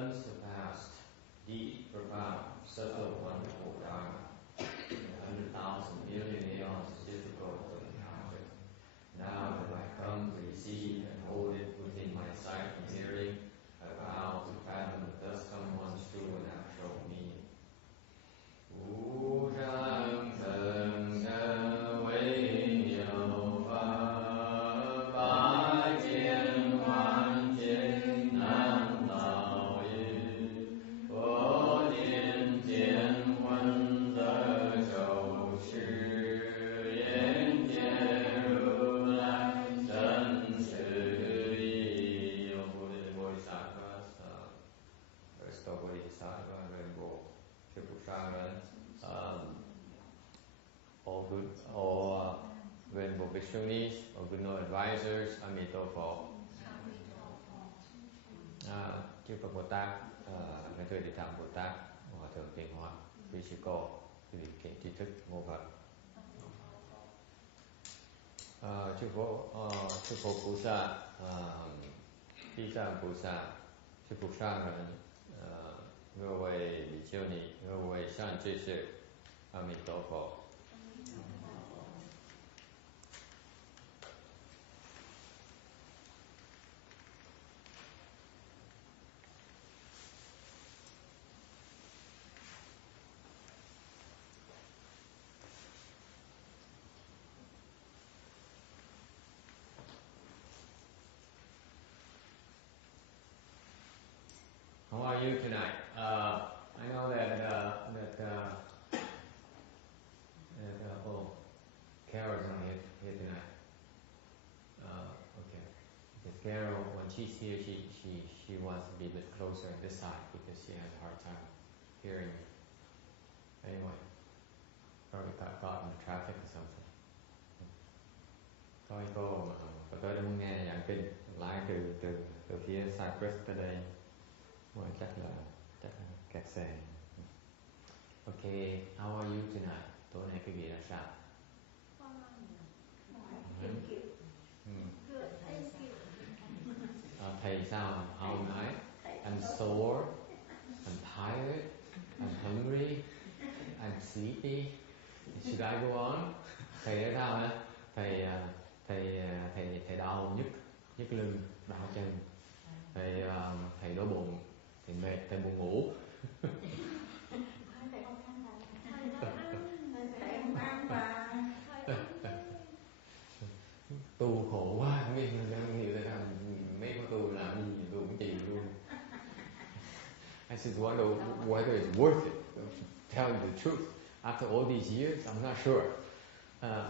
unsurpassed, deep, profound, subtle, wonderful Dharma. 100,000 million eons is difficult to encounter. Now that I come to receive and hold it within my sight and hearing, I vow to fathom the thus come one's true and actual meaning. Wu Zhang Zheng Zheng Wei Niu Fa Ba Jian Huan Jian Nan Lao Yu Bo Jian Jian Huan De Zhou Shi Yan Jie Ru Lai Shen Shi Yi Ông Bodhisattva Earth Store Bodhisattva Rainbow Triple Sharon, all Rainbow Visionaries, or good no advisors, Amito Phật, chư Phật Bồ Tát, Ngài Tuệ Địa Tạng Bồ Tát, Hòa Thượng Tịnh Hóa, quý sư cô, quý vị kiện tri thức ngô Phật, chư Phật Bồ Tát, Di Sa Bồ Tát, chư Phật Sharon,各位比丘尼，各位善知识，阿弥陀佛。How are you tonight? I know that Carol's not here tonight. Okay, because Carol, when she's here, she wants to be a bit closer on this side because she has a hard time hearing me. Anyway, probably got caught in the traffic or something. Thôi cô mà tôi đã muốn nghe giảng kinh lái từ phía Cyprus tới đây. Chắc là kẹt xe. Okay, how are you tonight? Tối nay quý vị ra sao? Thầy sao? How am I? I'm sore, I'm tired, I'm hungry, I'm sleepy. Should I go on? Thầy ra sao hả? Thầy đau nhức lưng, đau chân. Thầy đau bụng. Thầy mệt, thầy buồn ngủ. Tu khổ quá, không biết tại sao mấy con tu làm gì tu cũng chịu luôn. I just wonder whether it's worth it. Tell you the truth. After all these years, I'm not sure.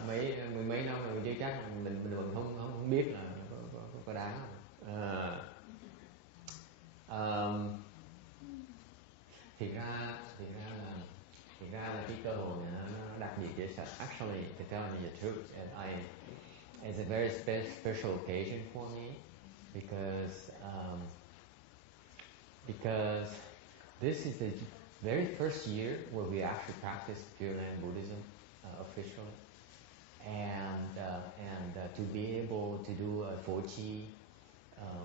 Mười mấy năm rồi chứ chắc mình không biết là có đáng không. Thì ra là cái cơ hội này nó đặc biệt dễ sợ. Actually, to tell you the truth, it's a very special occasion for me because this is the very first year where we actually practice Pure Land Buddhism officially, and to be able to do a Phổ Chi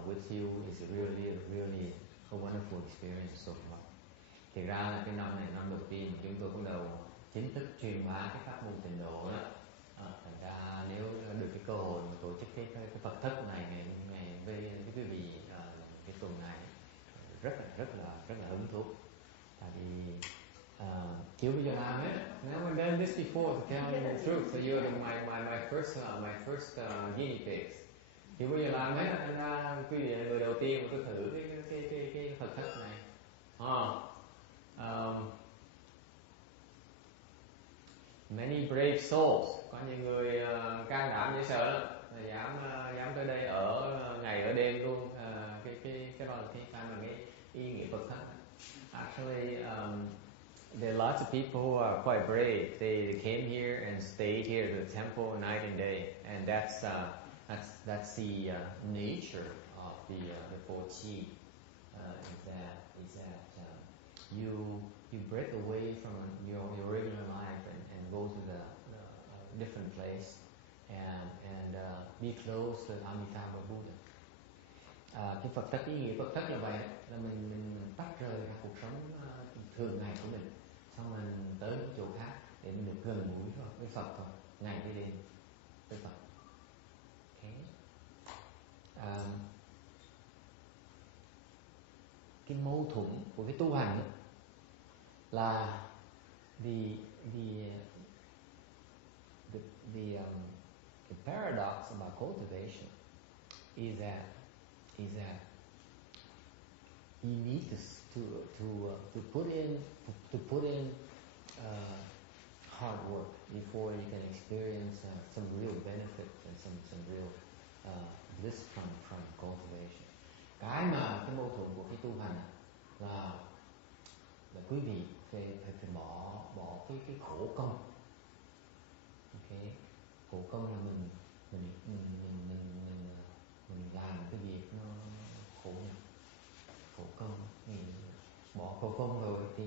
with you is really a wonderful experience so far. Thì ra là cái năm này năm đầu tiên chúng tôi bắt đầu chính thức truyền bá cái pháp môn tịnh độ đó. Thành ra nếu được cái cơ hội mà tổ chức cái Phật thất này ngày với quý vị cái tuần này rất là hứng thú. Tại vì chưa bao giờ làm hết. Never done this before, to tell you the truth. So you're my first guinea pigs. Chưa bao giờ làm hết. Thành ra quý vị là người đầu tiên mà tôi thử cái Phật thất này. Many brave souls, có những người can đảm dễ sợ lắm, dám tới đây ở ngày ở đêm luôn. Cái đó là cái mà cái ý nghĩa Phật thất. Actually, there are lots of people who are quite brave. They came here and stayed here at the temple night and day, and that's the nature of the Phổ Chi. Is that you break away from your regular life and go to the different place and be close to Amitabha Buddha. Cái Phật thất, ý nghĩa Phật thất là vậy, là mình tách rời ra cuộc sống thường ngày của mình, xong mình tới một chỗ khác để mình được gần gũi thôi với Phật thôi, ngày đi đêm với Phật. Okay. Cái mâu thuẫn của cái tu hành đó là the paradox about cultivation is that you need to put in hard work before you can experience some real benefit and some real bliss from cultivation. Cái mâu thuẫn của cái tu hành là quý vị phải bỏ cái khổ công. Okay. Khổ công là mình làm cái việc nó khổ nhọc, khổ công. Mình bỏ khổ công rồi thì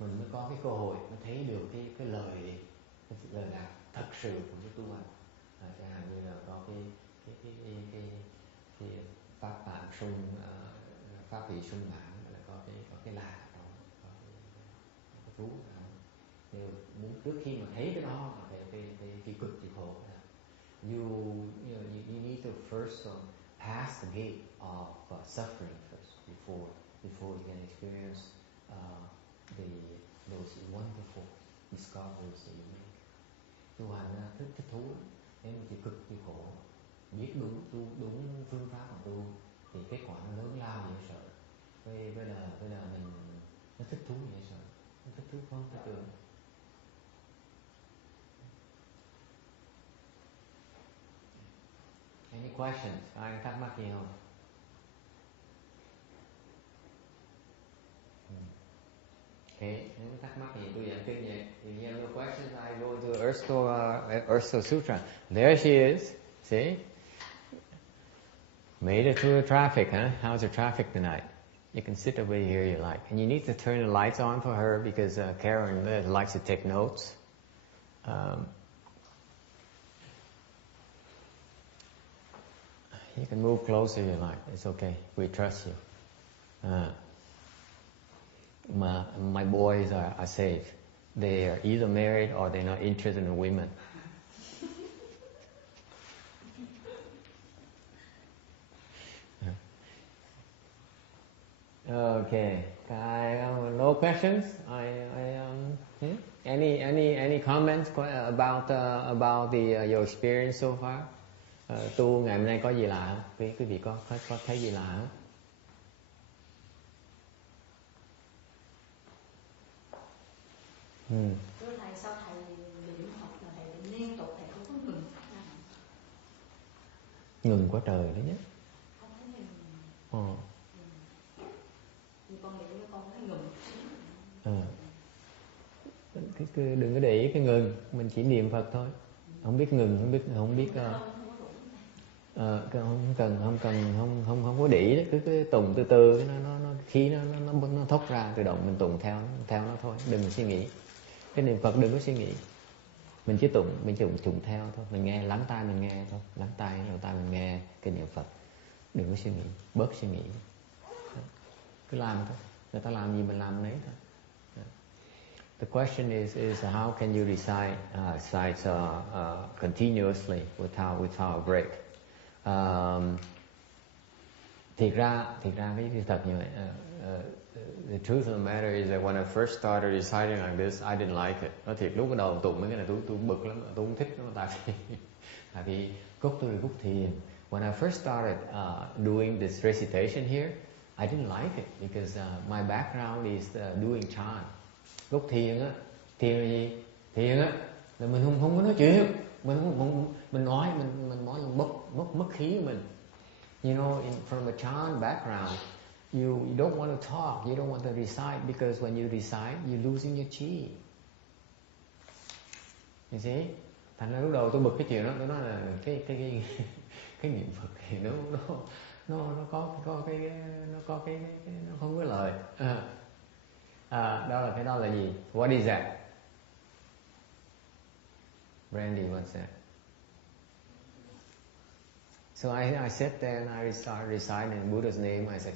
mình mới có cái cơ hội mới thấy được cái lời lạc thật sự của cái tu hành. Chẳng hạn như là có cái pháp bản sung, pháp vị sung mãn, là có cái lạc đó, có cái thú đó. Nếu muốn trước khi mà thấy cái đó phải cực chịu khổ. You need to first pass the gate of suffering first before you can experience those wonderful discoveries that you make. Tu hành thích thú, nếu mà chịu cực chịu khổ, biết đúng phương pháp mà tu thì kết quả nó lớn lao dễ sợ. Với là mình nó thích thú dễ sợ, nó thích thú không thích tưởng. Any questions? Ai thắc mắc gì không? Okay, nếu thắc mắc gì tôi giảng kinh vậy. If you have no questions, I go to Earth Store Sutra. There she is. See? Made it through the traffic, huh? How's the traffic tonight? You can sit over here you like. And you need to turn the lights on for her because Karen likes to take notes. You can move closer if you like. It's okay. We trust you. My boys are safe. They are either married or they're not interested in women. Okay. No questions? Any comments about your experience so far? Tu ngày hôm nay có gì lạ không? Quý vị có thấy gì lạ không? Thưa thầy, sao thầy niệm Phật là thầy liên tục, thầy không có ngừng phát ra? Ngừng quá trời đó nhé. Không thấy ngừng. Thì con niệm với con thấy ngừng. Đừng có để ý cái ngừng, mình chỉ niệm Phật thôi. Không biết ngừng, không biết không có để ý đó, cứ tụng từ từ nó khí nó thốc ra tự động, mình tụng theo nó thôi, đừng suy nghĩ. Cái niệm Phật đừng có suy nghĩ, mình chỉ tụng, mình tụng theo thôi, mình nghe lắng tai mình nghe thôi, lắng tai lỗ tai mình nghe cái niệm Phật, đừng có suy nghĩ, bớt suy nghĩ, cứ làm thôi, người ta làm gì mình làm nấy thôi. The question is how can you recite continuously without a break? Thiệt ra cái thật như vậy. The truth of the matter is that when I first started reciting like this, I didn't like it. Nói thiệt, lúc cái đầu tụng mấy cái này tôi bực lắm, tôi không thích nó, tại vì gốc tôi là gốc thiền. When I first started doing this recitation here, I didn't like it because my background is doing chant. Gốc thiền á, thiền là gì? Thiền á là mình không có nói chuyện, mình nói là mất khí của mình. You know, from a chant background, you don't want to talk, you don't want to recite because when you recite, you're losing your chi. You see? Thành ra lúc đầu tôi bực cái chuyện đó, tôi nói là cái niệm Phật thì nó có cái nó không có lời. Đó là gì? What is that? Randy, what's that? So I sat there and I started reciting Buddha's name. I said,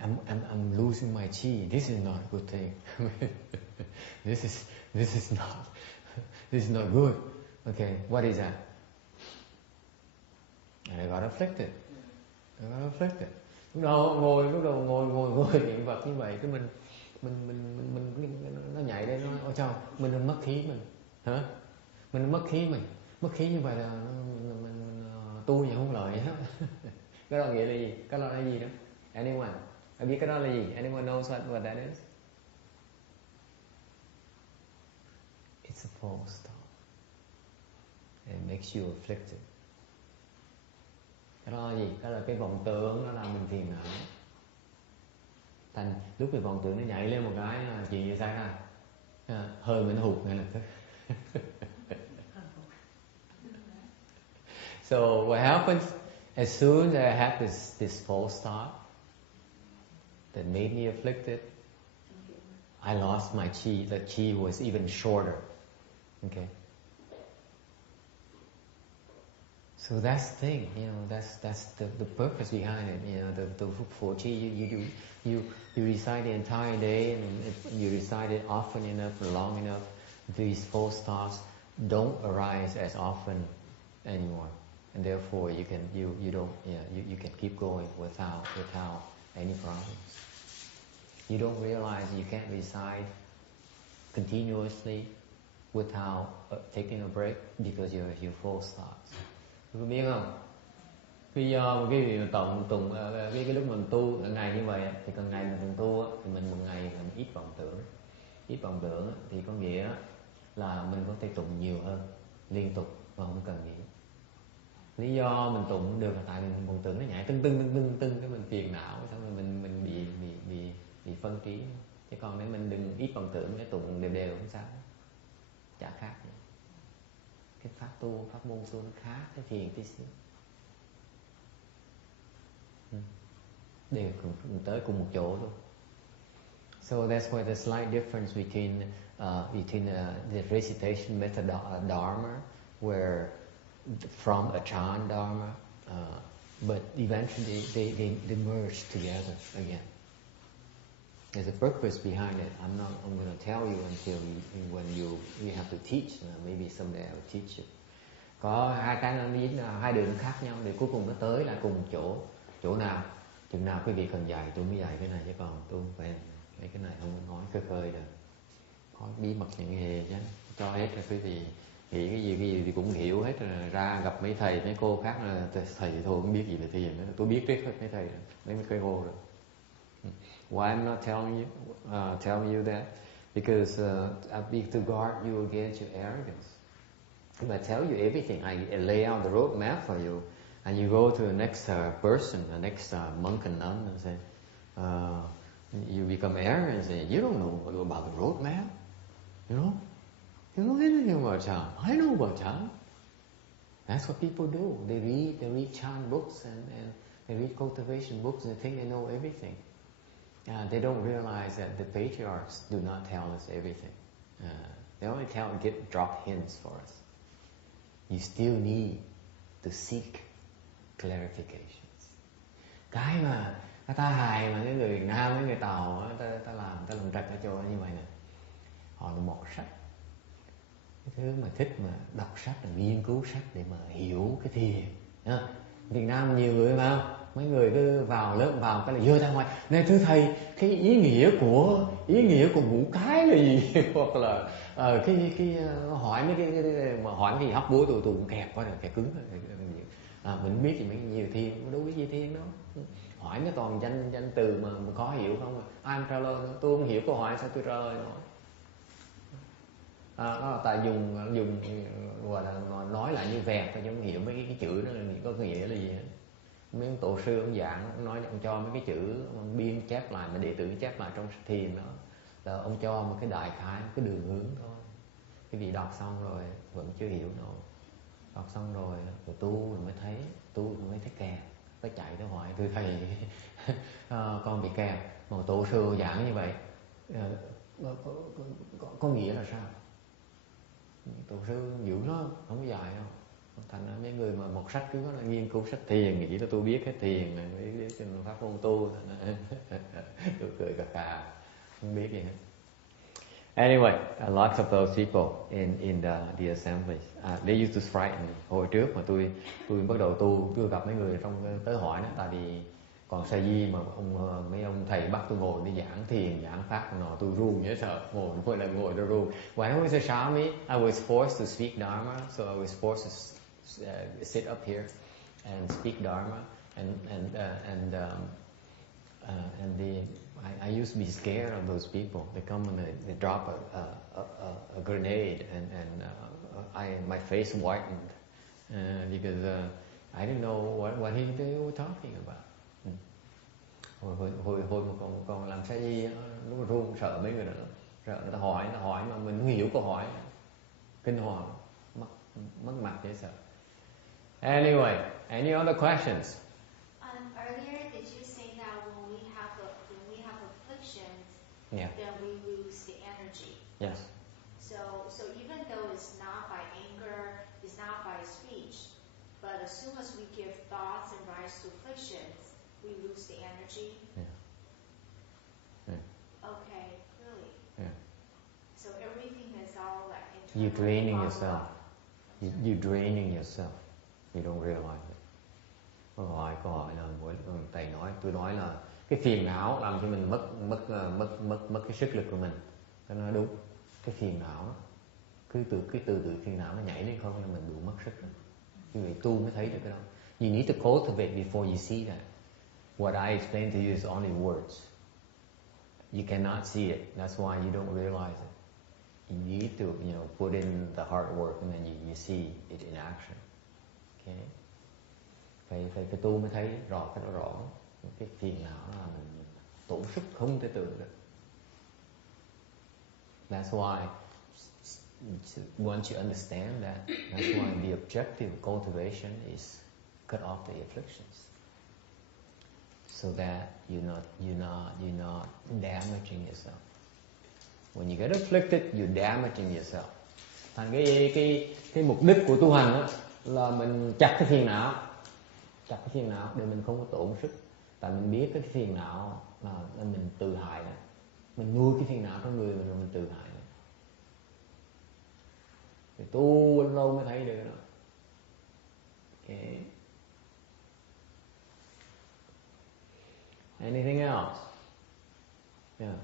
I'm losing my chi. This is not a good thing. This is not good. Okay, what is that? And I got afflicted. Lúc đầu ngồi niệm Phật như vậy, cái mình nó nhảy lên, nó ôi trời, mình mất khí mình, hả? Mình mất khí như vậy là mình tu gì không lợi hết. Cái đó nghĩa là gì? Cái đó là gì đó? Anyone? Ai biết cái đó là gì? Anyone knows what that is? It's a false thought. It makes you afflicted. Cái đó là gì? Đó là cái vọng tưởng, nó làm mình phiền não. Thành lúc cái vọng tưởng nó nhảy lên một cái, chuyện gì xảy ra? Hơi mình hụt ngay lập tức. So what happens as soon as I had this false thought that made me afflicted, I lost my chi. The chi was even shorter. Okay. So that's the thing, that's the purpose behind it. The four chi, you recite the entire day, and you recite it often enough, long enough, these false thoughts don't arise as often anymore, and therefore you can keep going without any problems. You don't realize you can't recite continuously without taking a break because your false thoughts. Có biết không? Cái do cái việc tụng cái lúc mình tu ngày như vậy thì cần ngày mình tu thì mình một ngày mình ít vọng tưởng thì có nghĩa là mình có thể tụng nhiều hơn, liên tục mà không cần nghỉ. Lý do mình tụng được là tại mình vọng tưởng nó nhảy tưng cái mình phiền não, xong rồi mình bị phân trí. Chứ còn nếu mình đừng ít vọng tưởng, cái tụng đều không sao, chả khác gì. Cái pháp môn tu nó khác cái thiền tí xíu, đều cùng tới cùng một chỗ thôi. So that's why the slight difference between the recitation method dharma, where from a chant dharma, but eventually they merge together again. There's a purpose behind it. I'm going to tell you until when you have to teach. Maybe someday I will teach you. Có hai đường khác nhau để cuối cùng nó tới là cùng một chỗ nào. Chừng nào quý vị cần dạy tôi mới dạy cái này, chứ còn tôi không phải mấy cái này không nói khơi được. Có bí mật những nghề chứ cho hết là quý vị nghĩ cái gì thì cũng hiểu hết rồi. Ra gặp mấy thầy mấy cô khác là thầy thôi không biết gì về thiền nữa. Tôi biết hết mấy thầy mấy cái cô rồi. Why I'm not telling you that? Because to guard you against your arrogance. If I tell you everything, I lay out the roadmap for you, and you go to the next person, the next monk and nun, and say, you become arrogant and say, you don't know about the roadmap, you know anything about Chan? I know about Chan. That's what people do. They read Chan books and they read cultivation books, and they think they know everything. They don't realize that the patriarchs do not tell us everything. They only drop hints for us. You still need to seek clarifications. Cái mà ta hài mà cái người Việt Nam với người Tàu ta làm trật ở chỗ như vậy nè, họ bỏ sách. Cái thứ mà thích mà đọc sách là nghiên cứu sách để mà hiểu cái thiền. Việt Nam nhiều người mà mấy người cứ vào lớp vào cái là vô ra ngoài này thưa thầy, cái ý nghĩa của ngũ cái là gì? Hoặc là cái hỏi mấy cái mà hỏi cái gì hấp búa tôi cũng kẹp quá rồi, kẹp cứng rồi. Mình biết gì mấy nhiều thiền, đâu biết gì thiền đâu. Hỏi nó toàn danh từ mà có hiểu không? Ai trả lời nữa? Tôi không hiểu câu hỏi sao tôi trả lời nữa? Đó là tại dùng gọi là nói lại như vẹt, tôi không hiểu mấy cái chữ đó có nghĩa là gì hết. Mấy ông tổ sư ông giảng, ông nói ông cho mấy cái chữ ông biên chép lại, mà đệ tử chép lại trong thiền đó là ông cho một cái đại khái, một cái đường hướng thôi. Cái gì đọc xong rồi vẫn chưa hiểu nổi, đọc xong rồi tu mới thấy kèm, phải chạy tới hỏi thưa thầy con bị kèm, mà tổ sư giảng như vậy có nghĩa là sao? Tổ sư dữ lắm, không có dài đâu. Thành ra mấy người mà một sách cứ là nghiên cứu sách thiền, nghĩ là tôi biết hết thiền, biết trên pháp môn tu. Tôi cười cà cà, không biết gì hết. Anyway, lots of those people in the assemblies. They used to frighten me. Hồi trước mà tôi bắt đầu tu, tôi gặp mấy người trong tới hỏi đó, tại vì còn sa di mà mấy ông thầy bắt tôi ngồi đi giảng thiền, giảng pháp nọ, tôi run dễ sợ, mỗi lần ngồi tôi run. When I was a Shami, I was forced to speak Dharma, so I was forced to sit up here and speak Dharma, and I used to be scared of those people. They come and they drop a grenade, and my face whitened because I didn't know what they were talking about. Hồi mà còn làm sa di, lúc run sợ mấy người nữa, sợ người ta hỏi mà mình không hiểu câu hỏi, kinh hoàng, mất mặt dễ sợ. Anyway, any other questions? Earlier, did you say that when we have afflictions, Yeah. then we lose the energy? Yes. So even though it's not by anger, it's not by speech, but as soon as we give thoughts and rise to afflictions, we lose the energy. Yeah. Okay, really. Yeah. So everything is all like internal. You're draining yourself. You're draining yourself. You don't realize it. Câu hỏi là thầy tôi nói là cái phiền não làm cho mình mất cái sức lực của mình. Tôi nói đúng. Cái phiền não đó, cứ từ phiền não nó nhảy lên không là mình bị mất sức. Như vậy tu mới thấy được cái đó. You need to cultivate before you see that. What I explain to you is only words. You cannot see it. That's why you don't realize it. You need to, put in the hard work and then you see it in action. Okay? Phải tu mới thấy rõ cái đó rõ. Cái phiền não là mình tổn sức không thể tưởng được. That's why once you understand that, that's why the objective of cultivation is cut off the afflictions, so that you're not damaging yourself. When you get afflicted, you're damaging yourself. Thành cái mục đích của tu hành đó là mình chặt cái phiền não để mình không có tổn sức. Tại mình biết cái phiền não là mình tự hại này. Mình nuôi cái phiền não trong người mình rồi mình tự hại này. Thì tu lâu mới thấy được cái đó. Okay. Anything else? Yeah.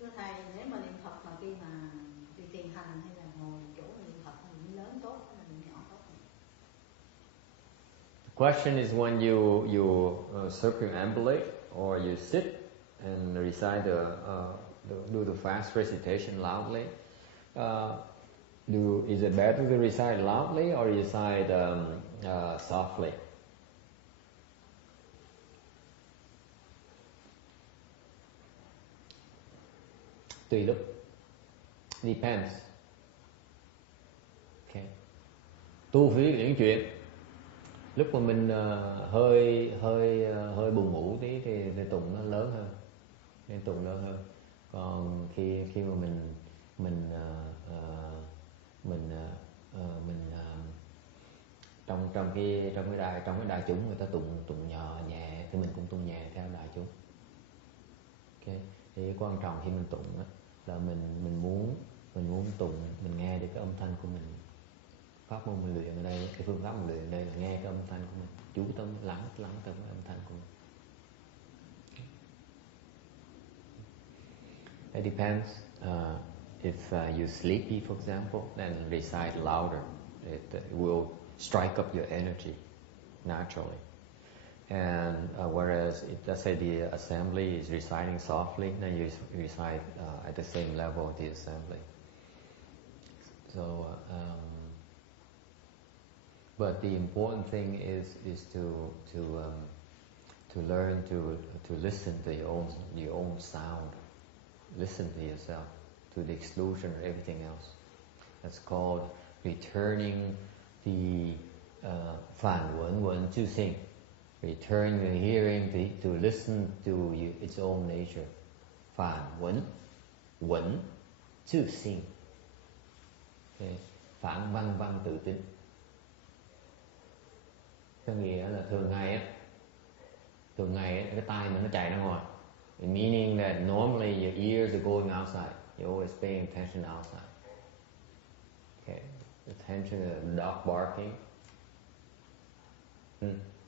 Thưa thầy, nếu mà niệm Phật mà khi mà đi thiền hành hay là ngồi chỗ niệm Phật niệm lớn tốt hay là niệm nhỏ tốt? The question is when you circumambulate or you sit and recite do the fast recitation loudly. Is it better to recite loudly or recite softly? Tùy lúc. Depends. Okay. Tu phí những chuyện. Lúc mà mình hơi buồn ngủ tí thì tụng nó lớn hơn. Nên tụng lớn hơn. Còn khi mà mình trong cái đại chúng người ta tụng nhỏ nhẹ thì mình cũng tụng nhẹ theo đại chúng. Okay. Thì quan trọng khi mình tụng đó, là mình muốn tụng, mình nghe được cái âm thanh của mình. Pháp môn mình luyện ở đây, cái phương pháp mình luyện ở đây là nghe cái âm thanh của mình, chú tâm lắng tâm cái âm thanh của mình. It depends. If you're sleepy, for example, then recite louder. It will strike up your energy naturally. And whereas, let's say the assembly is reciting softly, then you recite at the same level of the assembly. So, but the important thing is to learn to listen to your own sound. Listen to yourself, to the exclusion of everything else. That's called returning the phản uẩn chư sinh. Return your hearing to listen to its own nature. Phản uẩn chư sinh. Okay. Phản văn tự tính. Có nghĩa là thường ngày cái tai mình nó chạy ra ngoài. Meaning that normally your ears are going outside. You're always paying attention outside. Okay, attention to the dog barking.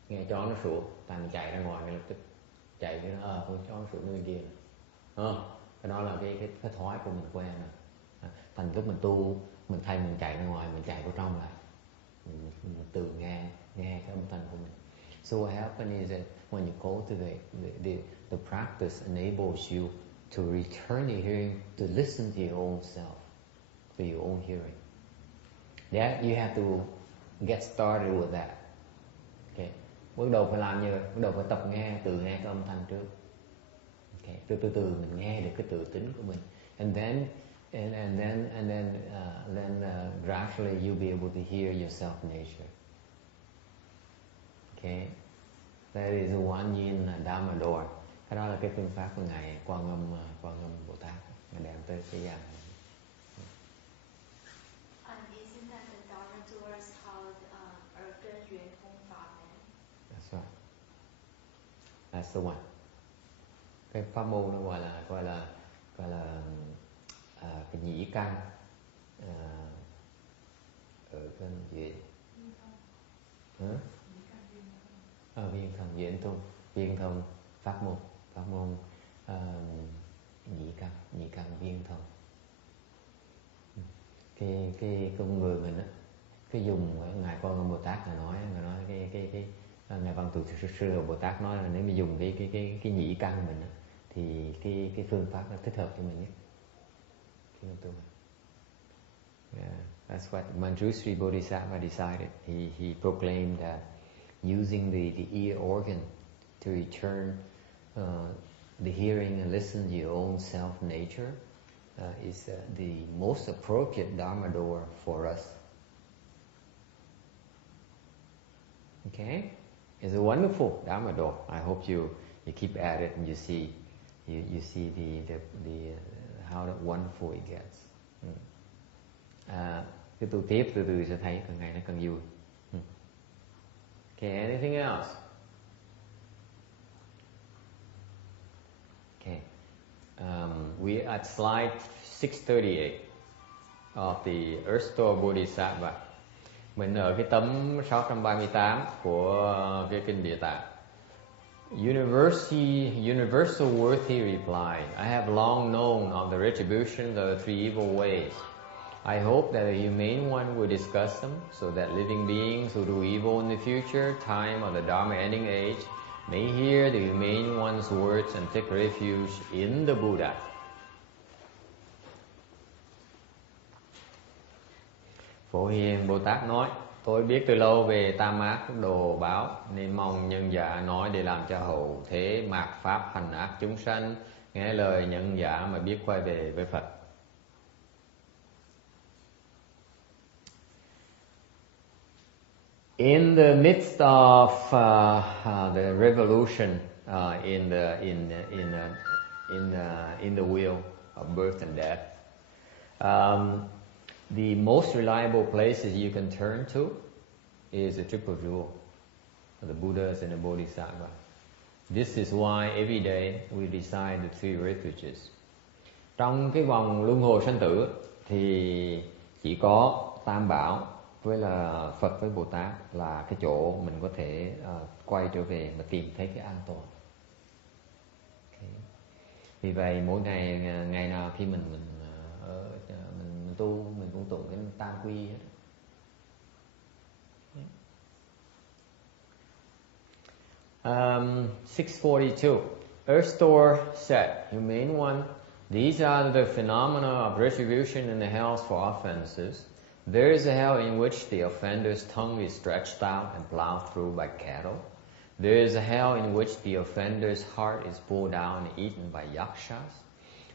Nghe chó nó sủa, tai mình chạy ra ngoài ngay lập tức chạy cái con chó nó sủa nó bên kia. Cái đó là cái thói của mình quen rồi. Thành lúc mình tu, mình thay mình chạy ra ngoài, mình chạy vào trong lại, mình tự nghe cái âm thanh của mình. So what happens is that when you go to the practice enables you to return the hearing, to listen to your own self, to your own hearing. That you have to get started with that. Okay. Bước đầu phải làm như vậy, bước đầu phải tập tự nghe cái âm thanh trước. Okay. Từ từ mình nghe được cái tự tính của mình, and then gradually you'll be able to hear your self nature. Okay. That is one yin dharma door. Cái đó là cái phương pháp của ngài Quan Âm Bồ Tát, ngài đem tới thế gian. Isn't that the Dharma door is called That's right. That's the one. Cái pháp môn nó gọi là cái nhĩ căn ở cái gì? Viên thông pháp môn nhĩ căn viên thông. Cái con người mình á, cái dùng ngài Quan Âm Bồ Tát ngài nói ngài Văn Thù Sư Bồ Tát nói là nếu mà dùng cái nhĩ căn mình á, thì cái phương pháp nó thích hợp cho mình nhất. Yeah, that's what Manjushri Bodhisattva decided. He proclaimed that using the ear organ to return the hearing and listen to your own self nature is the most appropriate Dharma door for us. Okay, it's a wonderful Dharma door. I hope you keep at it and you see the how wonderful it gets. Cứ tu tiếp từ từ sẽ thấy càng ngày nó càng vui. Okay, anything else? Okay, we at slide 638 of the Earth Store Bodhisattva. Mình ở cái tấm 638 của cái Kinh Địa Tạng. Universal worthy reply. I have long known of the retribution of the three evil ways. I hope that the humane one will discuss them, so that living beings who do evil in the future time of the Dharma ending age may hear the humane one's words and take refuge in the Buddha. Phổ Hiền Bồ Tát nói: tôi biết từ lâu về tam ác đồ báo, nên mong nhân giả nói để làm cho hậu thế mạt pháp hành ác chúng sanh nghe lời nhân giả mà biết quay về với Phật. In the midst of the revolution in the wheel of birth and death, the most reliable places you can turn to is the triple jewel, the Buddhas and the Bodhisattvas. This is why every day we recite the three refuges. Trong cái vòng luân hồi sanh tử thì chỉ có Tam Bảo với là Phật với Bồ Tát là cái chỗ mình có thể quay trở về mà tìm thấy cái an toàn. Okay. Vì vậy mỗi ngày nào khi mình tu mình cũng tụng cái tam quy hết. 642. Earth Store said, Humane one, these are the phenomena of retribution in the hells for offenses. There is a hell in which the offender's tongue is stretched out and plowed through by cattle. There is a hell in which the offender's heart is pulled out and eaten by yakshas.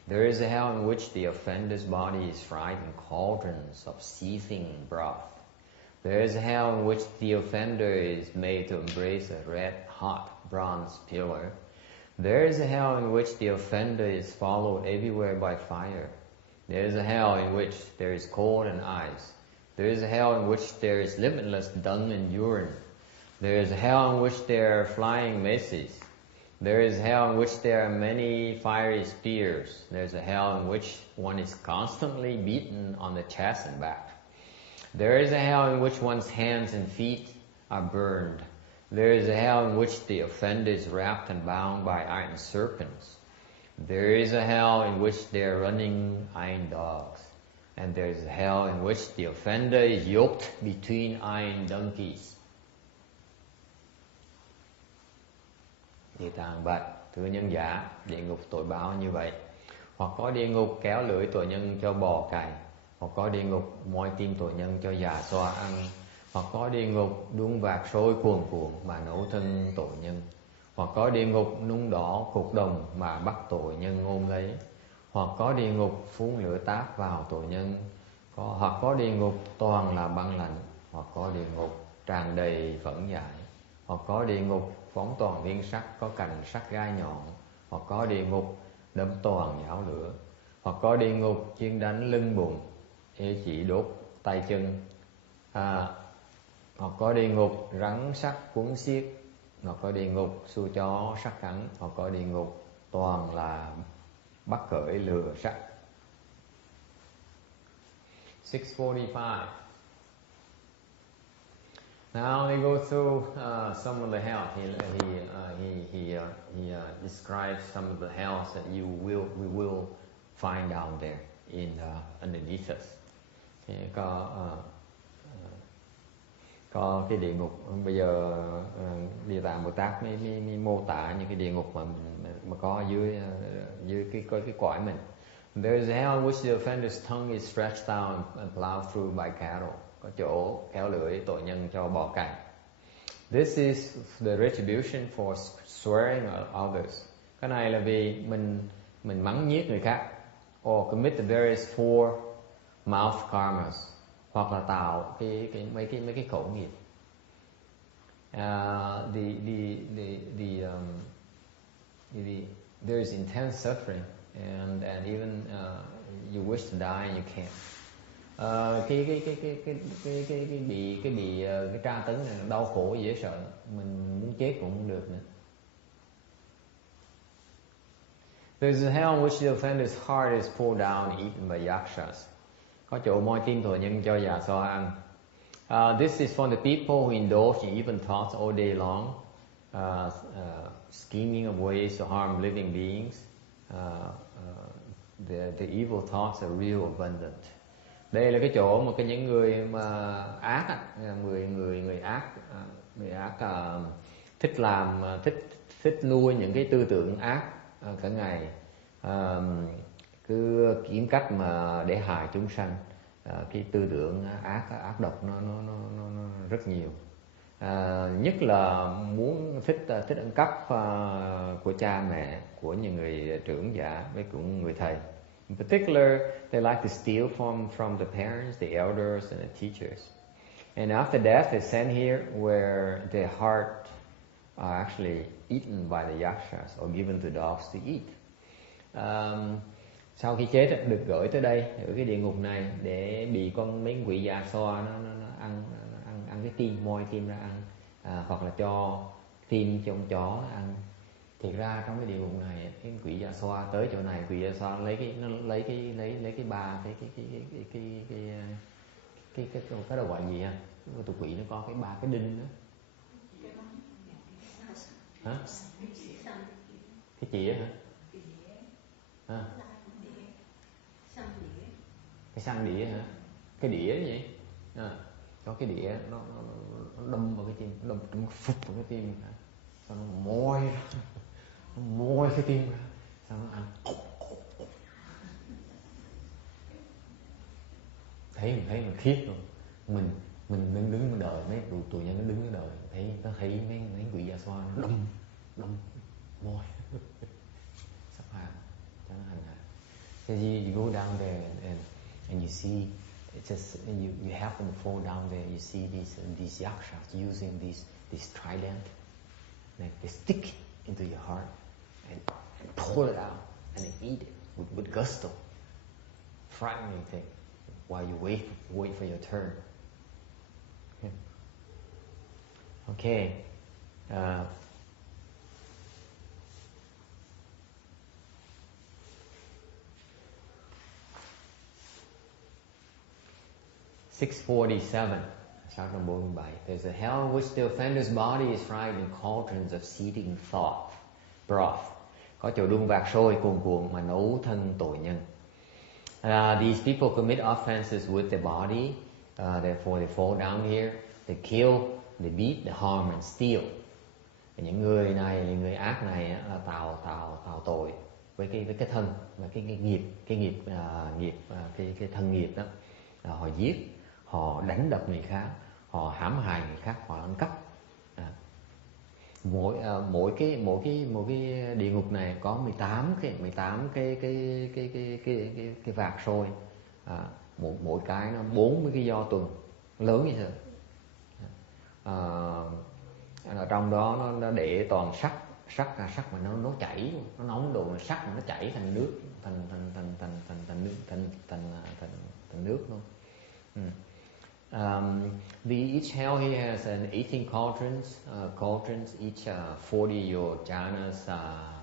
There is a hell in which the offender's body is fried in cauldrons of seething broth. There is a hell in which the offender is made to embrace a red-hot bronze pillar. There is a hell in which the offender is followed everywhere by fire. There is a hell in which there is cold and ice. There is a hell in which there is limitless dung and urine. There is hell in which there are flying maces. There is hell in which there are many fiery spears. There's a hell in which one is constantly beaten on the chest and back. There is a hell in which one's hands and feet are burned. There is a hell in which the offender is wrapped and bound by iron serpents. There is a hell in which there are running iron dogs. And there is a hell in which the offender is yoked between iron donkeys. Địa Tạng bạch: thưa nhân giả, địa ngục tội báo như vậy. Hoặc có địa ngục kéo lưỡi tội nhân cho bò cày, hoặc có địa ngục moi tim tội nhân cho già xoa ăn, hoặc có địa ngục đun vạc sôi cuồn cuộn mà nấu thân tội nhân, hoặc có địa ngục nung đỏ cục đồng mà bắt tội nhân ôm lấy, hoặc có địa ngục phun lửa táp vào tội nhân, hoặc có địa ngục toàn là băng lạnh, hoặc có địa ngục tràn đầy phẫn dại, hoặc có địa ngục phóng toàn viên sắt có cành sắt gai nhọn, hoặc có địa ngục đâm toàn nhão lửa, hoặc có địa ngục chuyên đánh lưng bụng, ê chỉ đốt tay chân, hoặc có địa ngục rắn sắt cuốn xiết, hoặc có địa ngục xua chó sắt cắn, hoặc có địa ngục toàn là bắt cởi lừa sắt. 645. Now they go through some of the hell. He describes some of the hells that we will find down there in underneath us. Thì có cái địa ngục bây giờ Địa Tạng Bồ Tát mới mô tả những cái địa ngục mà có dưới cái cõi mình. There is a hell in which the offender's tongue is stretched out and plowed through by cattle. Có chỗ kéo lưỡi tội nhân cho bò cày. This is the retribution for swearing at others. Cái này là vì mình mắng nhiếc người khác. Or commit the various four mouth karmas. Hoặc là tạo mấy cái khẩu nghiệp. There is intense suffering and even you wish to die and you can't. Cái tra tấn này đau khổ dễ sợ, mình muốn chết cũng không được nữa. There's a hell in which the offender's heart is pulled down and eaten by yakshas. Có chỗ moi tim tội nhân cho già xoa ăn. This is for the people who indulge in evil thoughts all day long, scheming of ways to harm living beings. The evil thoughts are real abundant. Đây là cái chỗ mà những người mà ác, người ác thích nuôi những cái tư tưởng ác cả ngày, cứ kiếm cách mà để hại chúng sanh. Cái tư tưởng ác độc nó rất nhiều. Nhất là muốn thích ăn cắp của cha mẹ, của những người trưởng giả với cũng người thầy. In particular, they like to steal from the parents, the elders, and the teachers. And after death, they send here where their heart are actually eaten by the yakshas or given to dogs to eat. Sau khi chết được gửi tới đây, ở cái địa ngục này để bị mấy quỷ già xoa nó ăn cái tim, moi tim ra ăn, hoặc là cho tim cho con chó ăn. Thiệt ra trong cái địa ngục này cái quỷ già xoa tới chỗ này, quỷ già xoa lấy cái đầu gọi gì ha, tụi quỷ nó có ba cái đinh đó. Hả? Cái chĩa hả? Cái xăng đĩa hả? Cái đĩa vậy? Có cái đĩa nó đâm vào cái tim, nó phụt vào cái tim, sau nó moi cái tim ra, sau nó ăn. Thấy mình khiếp luôn. Mình đứng đợi mấy tụi nhân nó đứng đợi, thấy mấy quỷ già xoa nó đâm moi sắp hàng cho nó hành hạ. So you go down there and you see it's just you happen to fall down there, you see these yakshas using this trident, and they stick into your heart and pull it out and they eat it with gusto, frightening thing, while you wait for your turn. Okay. 647. 647. There's a hell in which the offender's body is fried in cauldrons of seething thought, broth. Có chỗ đun vạc sôi cuồn cuộn mà nấu thân tội nhân. These people commit offenses with their body, therefore they fall down here. They kill, they beat, they harm and steal. Những người này, những người ác này là tạo tội với cái thân và cái thân nghiệp đó. Họ giết, họ đánh đập người khác, họ hãm hại người khác, họ ăn cắp. Mỗi cái địa ngục này có 18 cái vạc sôi, mỗi cái nó 40 cái do tuần lớn như thế. Ở trong đó nó để toàn sắt mà nó chảy, nó nóng độ sắt mà nó chảy thành nước, thành nước luôn. Each hell here has 18 cauldrons, each 40 yojanas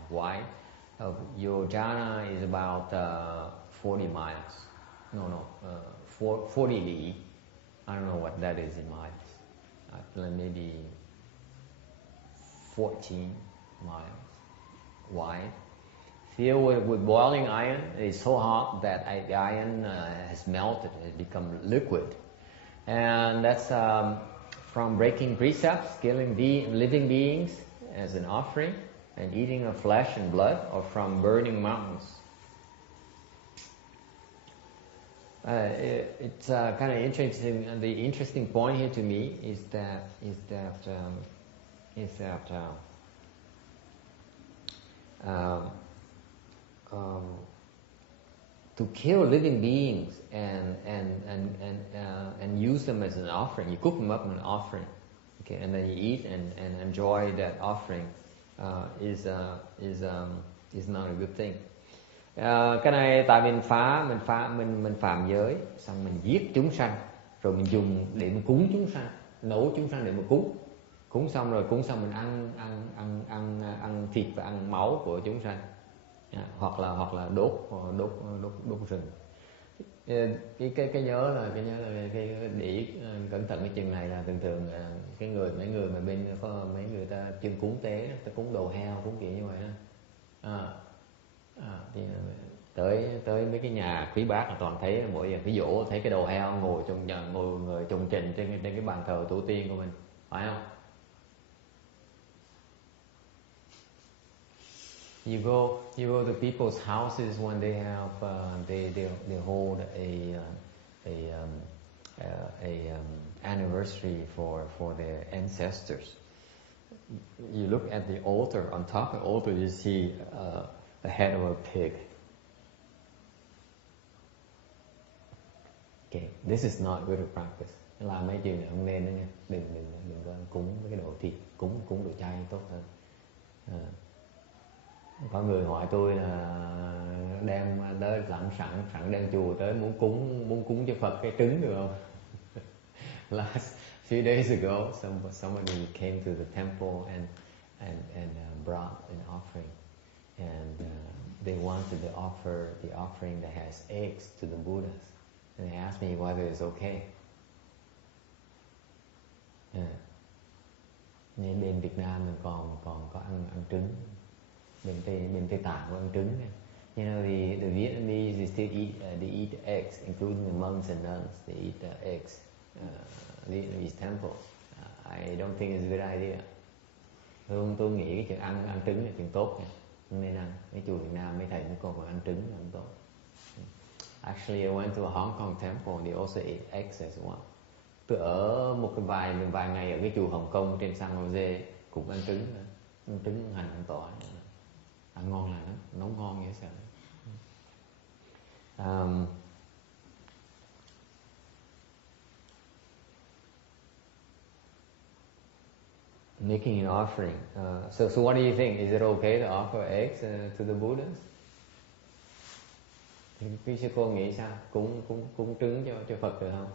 wide. Yojana is about 40 miles. 40 li. I don't know what that is in miles. Maybe 14 miles wide. Filled with boiling iron. It's so hot that the iron has melted, has become liquid. And that's from breaking precepts, killing living beings as an offering, and eating of flesh and blood, or from burning mountains. It's kind of interesting. And the interesting point here to me is that to kill living beings and use them as an offering. You cook them up as an offering, okay, and then you eat and enjoy that offering is not a good thing. Cái này tại mình phạm giới, xong mình giết chúng sanh, rồi mình dùng để mình cúng chúng sanh, nấu chúng sanh để mà cúng xong mình ăn thịt và ăn máu của chúng sanh. Hoặc là đốt rừng. Cái nhớ là cái để ý cẩn thận cái chừng này là thường mấy người mà bên có mấy người ta chuyên cúng tế, ta cúng đầu heo, cúng kiểu như vậy đó. Thì tới mấy cái nhà quý bác là toàn thấy mỗi giờ cái giỗ thấy cái đầu heo ngồi chồng trình trên cái bàn thờ tổ tiên của mình, phải không? You go to people's houses when they have they hold a anniversary for their ancestors. You look at the altar. On top of the altar, you see the head of a pig. Okay, this is not good practice. Làm mấy chuyện này không nên đó nha. Đừng có cúng cái đồ thịt, cúng đồ chay tốt hơn. Có người hỏi tôi là đem tới sẵn đem chùa tới muốn cúng cho Phật cái trứng được không? Last few days ago, somebody came to the temple and brought an offering, and they wanted to offer the offering that has eggs to the Buddhas, and they asked me whether it's okay. Nên bên Việt Nam mình còn có ăn trứng. Bên Tây Tạng có ăn trứng. You know, the Vietnamese, they still eat they eat eggs, including the monks and nuns. They eat eggs. Vietnamese temples. I don't think it's a good idea. Tôi nghĩ cái chuyện ăn trứng là chuyện tốt nha, không nên ăn. Mấy chùa Việt Nam mấy thầy mấy cô còn ăn trứng là không tốt. Actually, I went to a Hong Kong temple and they also ate eggs as well. Tôi ở một vài ngày ở cái chùa Hồng Kông trên San Jose cũng ăn trứng nữa. Ăn trứng, hành, ăn tỏi. Ăn ngon lành lắm, nấu ngon dễ sợ. Making an offering. So what do you think? Is it okay to offer eggs to the Buddhas? Quý sư cô nghĩ sao? Cúng trứng cho Phật được không?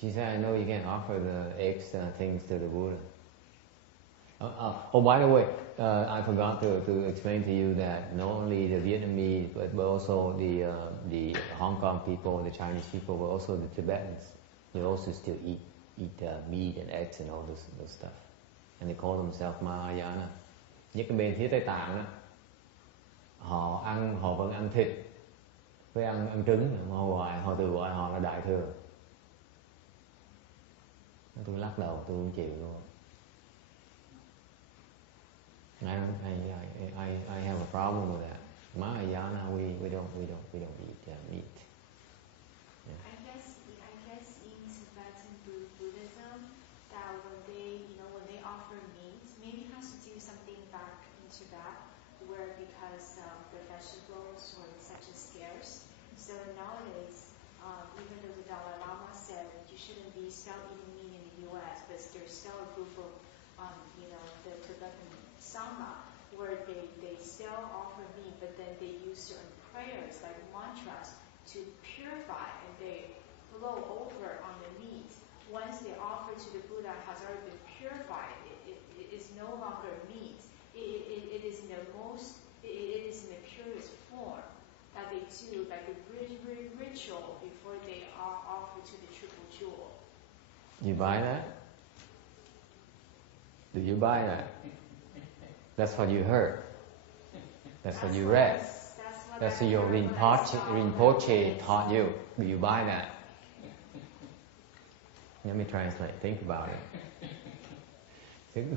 She said, I know you can offer the eggs things to the Buddha. Oh, by the way, I forgot to explain to you that not only the Vietnamese, but also the Hong Kong people, the Chinese people, but also the Tibetans, they also still eat meat and eggs and all those stuff. And they call themselves Mahayana. Nhất cái bên phía Tây Tạng đó, họ vẫn ăn thịt với ăn trứng, họ tự gọi họ là Đại Thừa. Tôi lắc đầu, tôi không chịu luôn. I have a problem with that. Mahayana, we don't eat meat. Yeah. I guess in Tibetan Buddhism, that when they offer meat, maybe it has to do something back in Tibet, where because the vegetables were such as scarce, so nowadays, even though the Dalai Lama said you shouldn't be still eating meat in the U.S., but there's still a group of the Tibetan Sangha where they still offer meat, but then they use certain prayers like mantras to purify, and they flow over on the meat. Once they offer to the Buddha has already been purified, it is no longer meat. It is in the purest form that they do, like a ritual before they offer to the triple jewel. You buy that? Do you buy that? That's what you heard. That's what you read. That's what your Rinpoche taught you. Do you buy that? Let me translate. Think about it.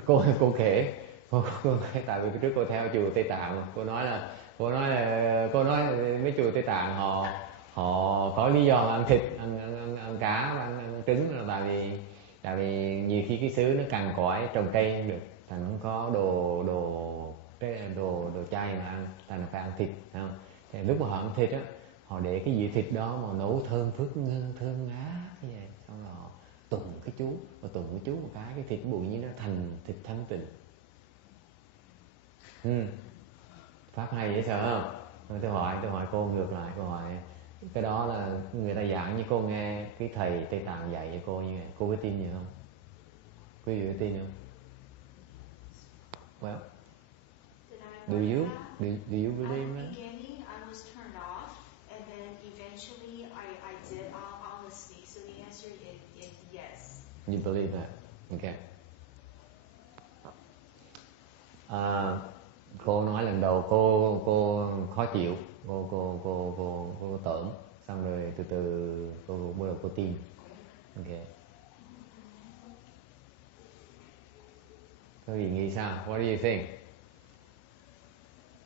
Cô kể, tại vì trước cô theo chùa Tây Tạng, cô nói mấy chùa Tây Tạng họ có lý do ăn thịt, ăn cá, ăn trứng là tại vì nhiều khi cái xứ nó cằn cõi trồng cây không được, thành không có đồ chay mà ăn, thành phải ăn thịt, thấy không? Thì lúc mà họ ăn thịt á, họ để cái dĩa thịt đó mà nấu thơm phức thơm ngát như vậy, xong rồi họ tụng cái chú một cái thịt bụi như nó thành thịt thanh tịnh. Pháp hay dễ sợ không? Tôi hỏi cô ngược lại, câu hỏi cái đó là người ta giảng như cô nghe cái thầy Tây Tạng dạy cho cô như vậy, cô có tin gì không? Quý vị có tin không? Well, do you believe that? Beginning, I was turned off, and then eventually I did honestly. So the answer is yes. You believe that? Okay. Cô nói lần đầu cô khó chịu, cô tởm, xong rồi từ từ cô bắt đầu cô tin. Okay. Quý vị nghĩ sao? What do you think?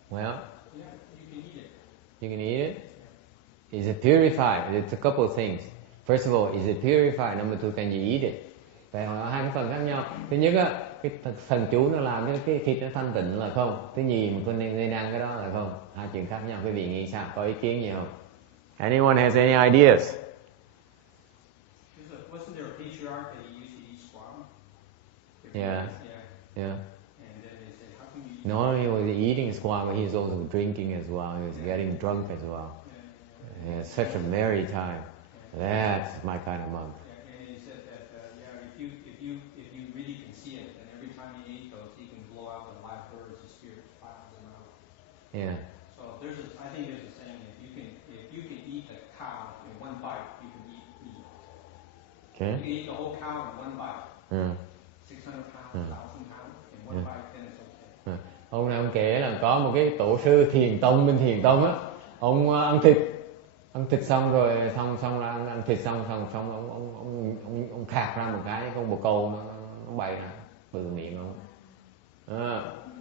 Well, yeah, you can eat it. You can eat it? Is it purified? It's a couple of things. First of all, is it purified? Number two, can you eat it? Vậy họ hai cái phần khác nhau. Thứ nhất á, cái thần chú nó làm cho cái thịt nó thanh tịnh là không. Thứ nhì mà con nên ăn cái đó là không. Hai chuyện khác nhau. Quý vị nghĩ sao? Có ý kiến gì không? Anyone has any ideas? Wasn't there a patriarch that he used to eat squab? Yeah. And then they said, how can you eat? Not only was he eating squab, but he was also drinking as well. He was getting drunk as well. He had such a merry time. That's my kind of monk. And he said that if you really can see it, then every time he ate those, he can blow out the live birds, the spirit flies them out. Yeah. So I think there's a saying, if you can eat a cow in one bite, you can eat meat. Okay. You can eat the whole cow in one bite. 600 pounds, 1,000 pounds in one bite, then it's okay. Hôm nay ông kể là có một cái tổ sư Thiền Tông bên Thiền Tông á, ông ăn thịt xong rồi xong là ăn thịt xong ông khạc ra một cái con bồ câu nó bay ra từ miệng ông.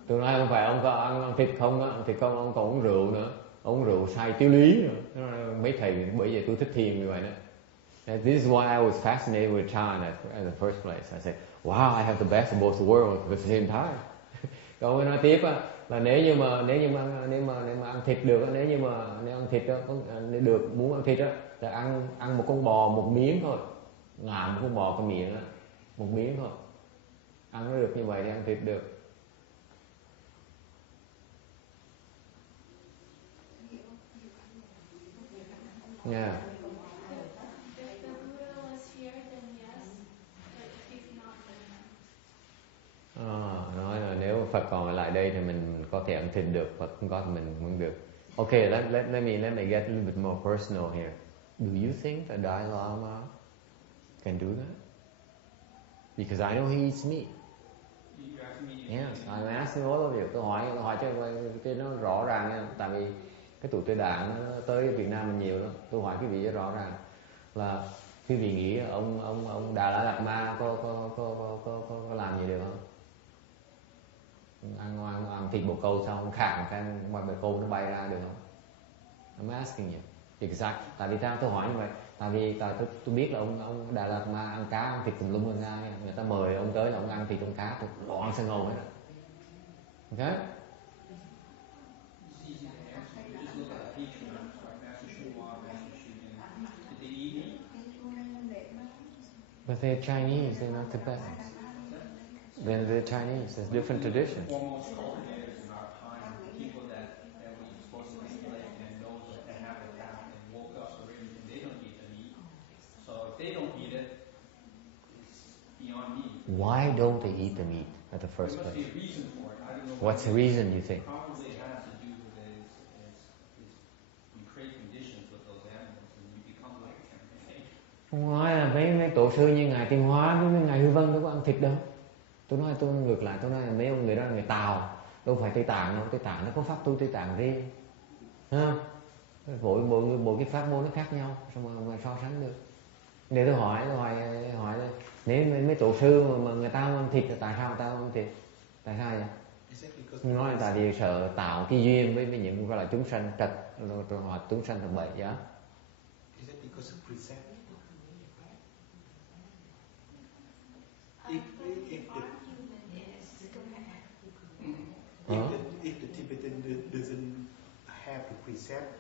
Tôi nói không phải ông có ăn thịt không á, ông còn uống rượu nữa, uống rượu say tiêu lý nữa. Mấy thầy bởi vậy tôi thích thiền như vậy đó. And this is why I was fascinated with Chan at the first place. I said, wow, I have the best of both worlds at the same time. Còn mới nói tiếp á, là nếu mà ăn thịt được, nếu ăn thịt đó, được muốn ăn thịt đó, là ăn một con bò một miếng thôi, ngậm một con bò cái miệng đó, một miếng thôi, ăn nó được như vậy thì ăn thịt được. Yeah. If the Buddha was here, then Phật còn ở lại đây thì mình có thể ăn thịt được, Phật không có thì mình không được. Okay, let me get a little bit more personal here. Do you think the Dalai Lama can do that? Because I know he eats meat. You asked me if Yes, I'm asking all of you. Tôi hỏi cho cái nó rõ ràng nha. Tại vì cái tụi Tây Đàn nó tới Việt Nam mình nhiều lắm. Tôi hỏi quý vị cho rõ ràng là quý vị nghĩ ông Đà La Lạt Ma có làm gì được không? Ăn thịt bồ câu xong ông khạc cái ngoài bồ câu nó bay ra được không? I'm asking you. Exact. Tại vì sao tôi hỏi như vậy? Tại vì tôi biết là ông Đà Lạt Ma ăn cá ăn thịt tùm lum ra, người ta mời ông tới là ông ăn thịt con cá, tôi loạn sang ngầu hết. Okay? it's easy to answer. You just look at the patriarchs, right? Master Shuwa, Master Shuyan. Did they eat meat? But they're Chinese, they're not Tibetans. They're Chinese, there's different traditions. Foremost cultivators in our time, people that we supposed to emulate and know that have the path and woke up already, and they don't eat the meat. So if they don't eat it, it's beyond me. Why don't they eat the meat at the first There must place? be a reason for it. I don't know. What's the reason you think? Probably has to do with is you create conditions with those animals and you become like them. Không nói là mấy tổ sư như ngài Tiên Hóa với ngài Hư Vân đâu có ăn thịt đâu. Tôi ngược lại, tôi nói là mấy ông người đó là người Tàu, đâu phải Tây Tạng đâu. Tây Tạng nó có pháp tu Tây Tạng riêng, ha? Mỗi cái pháp môn nó khác nhau, sao mà so sánh được? Để tôi hỏi nếu mấy tổ sư mà người ta không ăn thịt thì tại sao người ta không ăn thịt? Tại sao vậy? Nói là tại vì sợ tạo cái duyên với những gọi là chúng sanh trật, rồi họ chúng sanh thành bậy vậy. Is it because of precept? If the Tibetan doesn't have the precept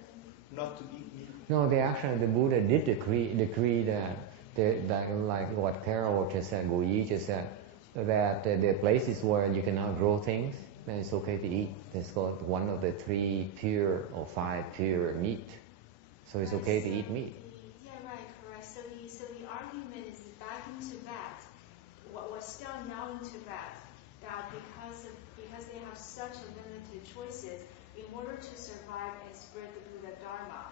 not to eat meat. No, the Buddha did decree that like what Carol just said, Goyi just said, that the places where you cannot grow things, then it's okay to eat. It's called one of the 3 pure or 5 pure meat. So it's okay to eat meat. Yeah, right, correct. So the argument is back in Tibet, what was still now in Tibet, that because they have such a limited choices, in order to survive and spread the Buddha Dharma,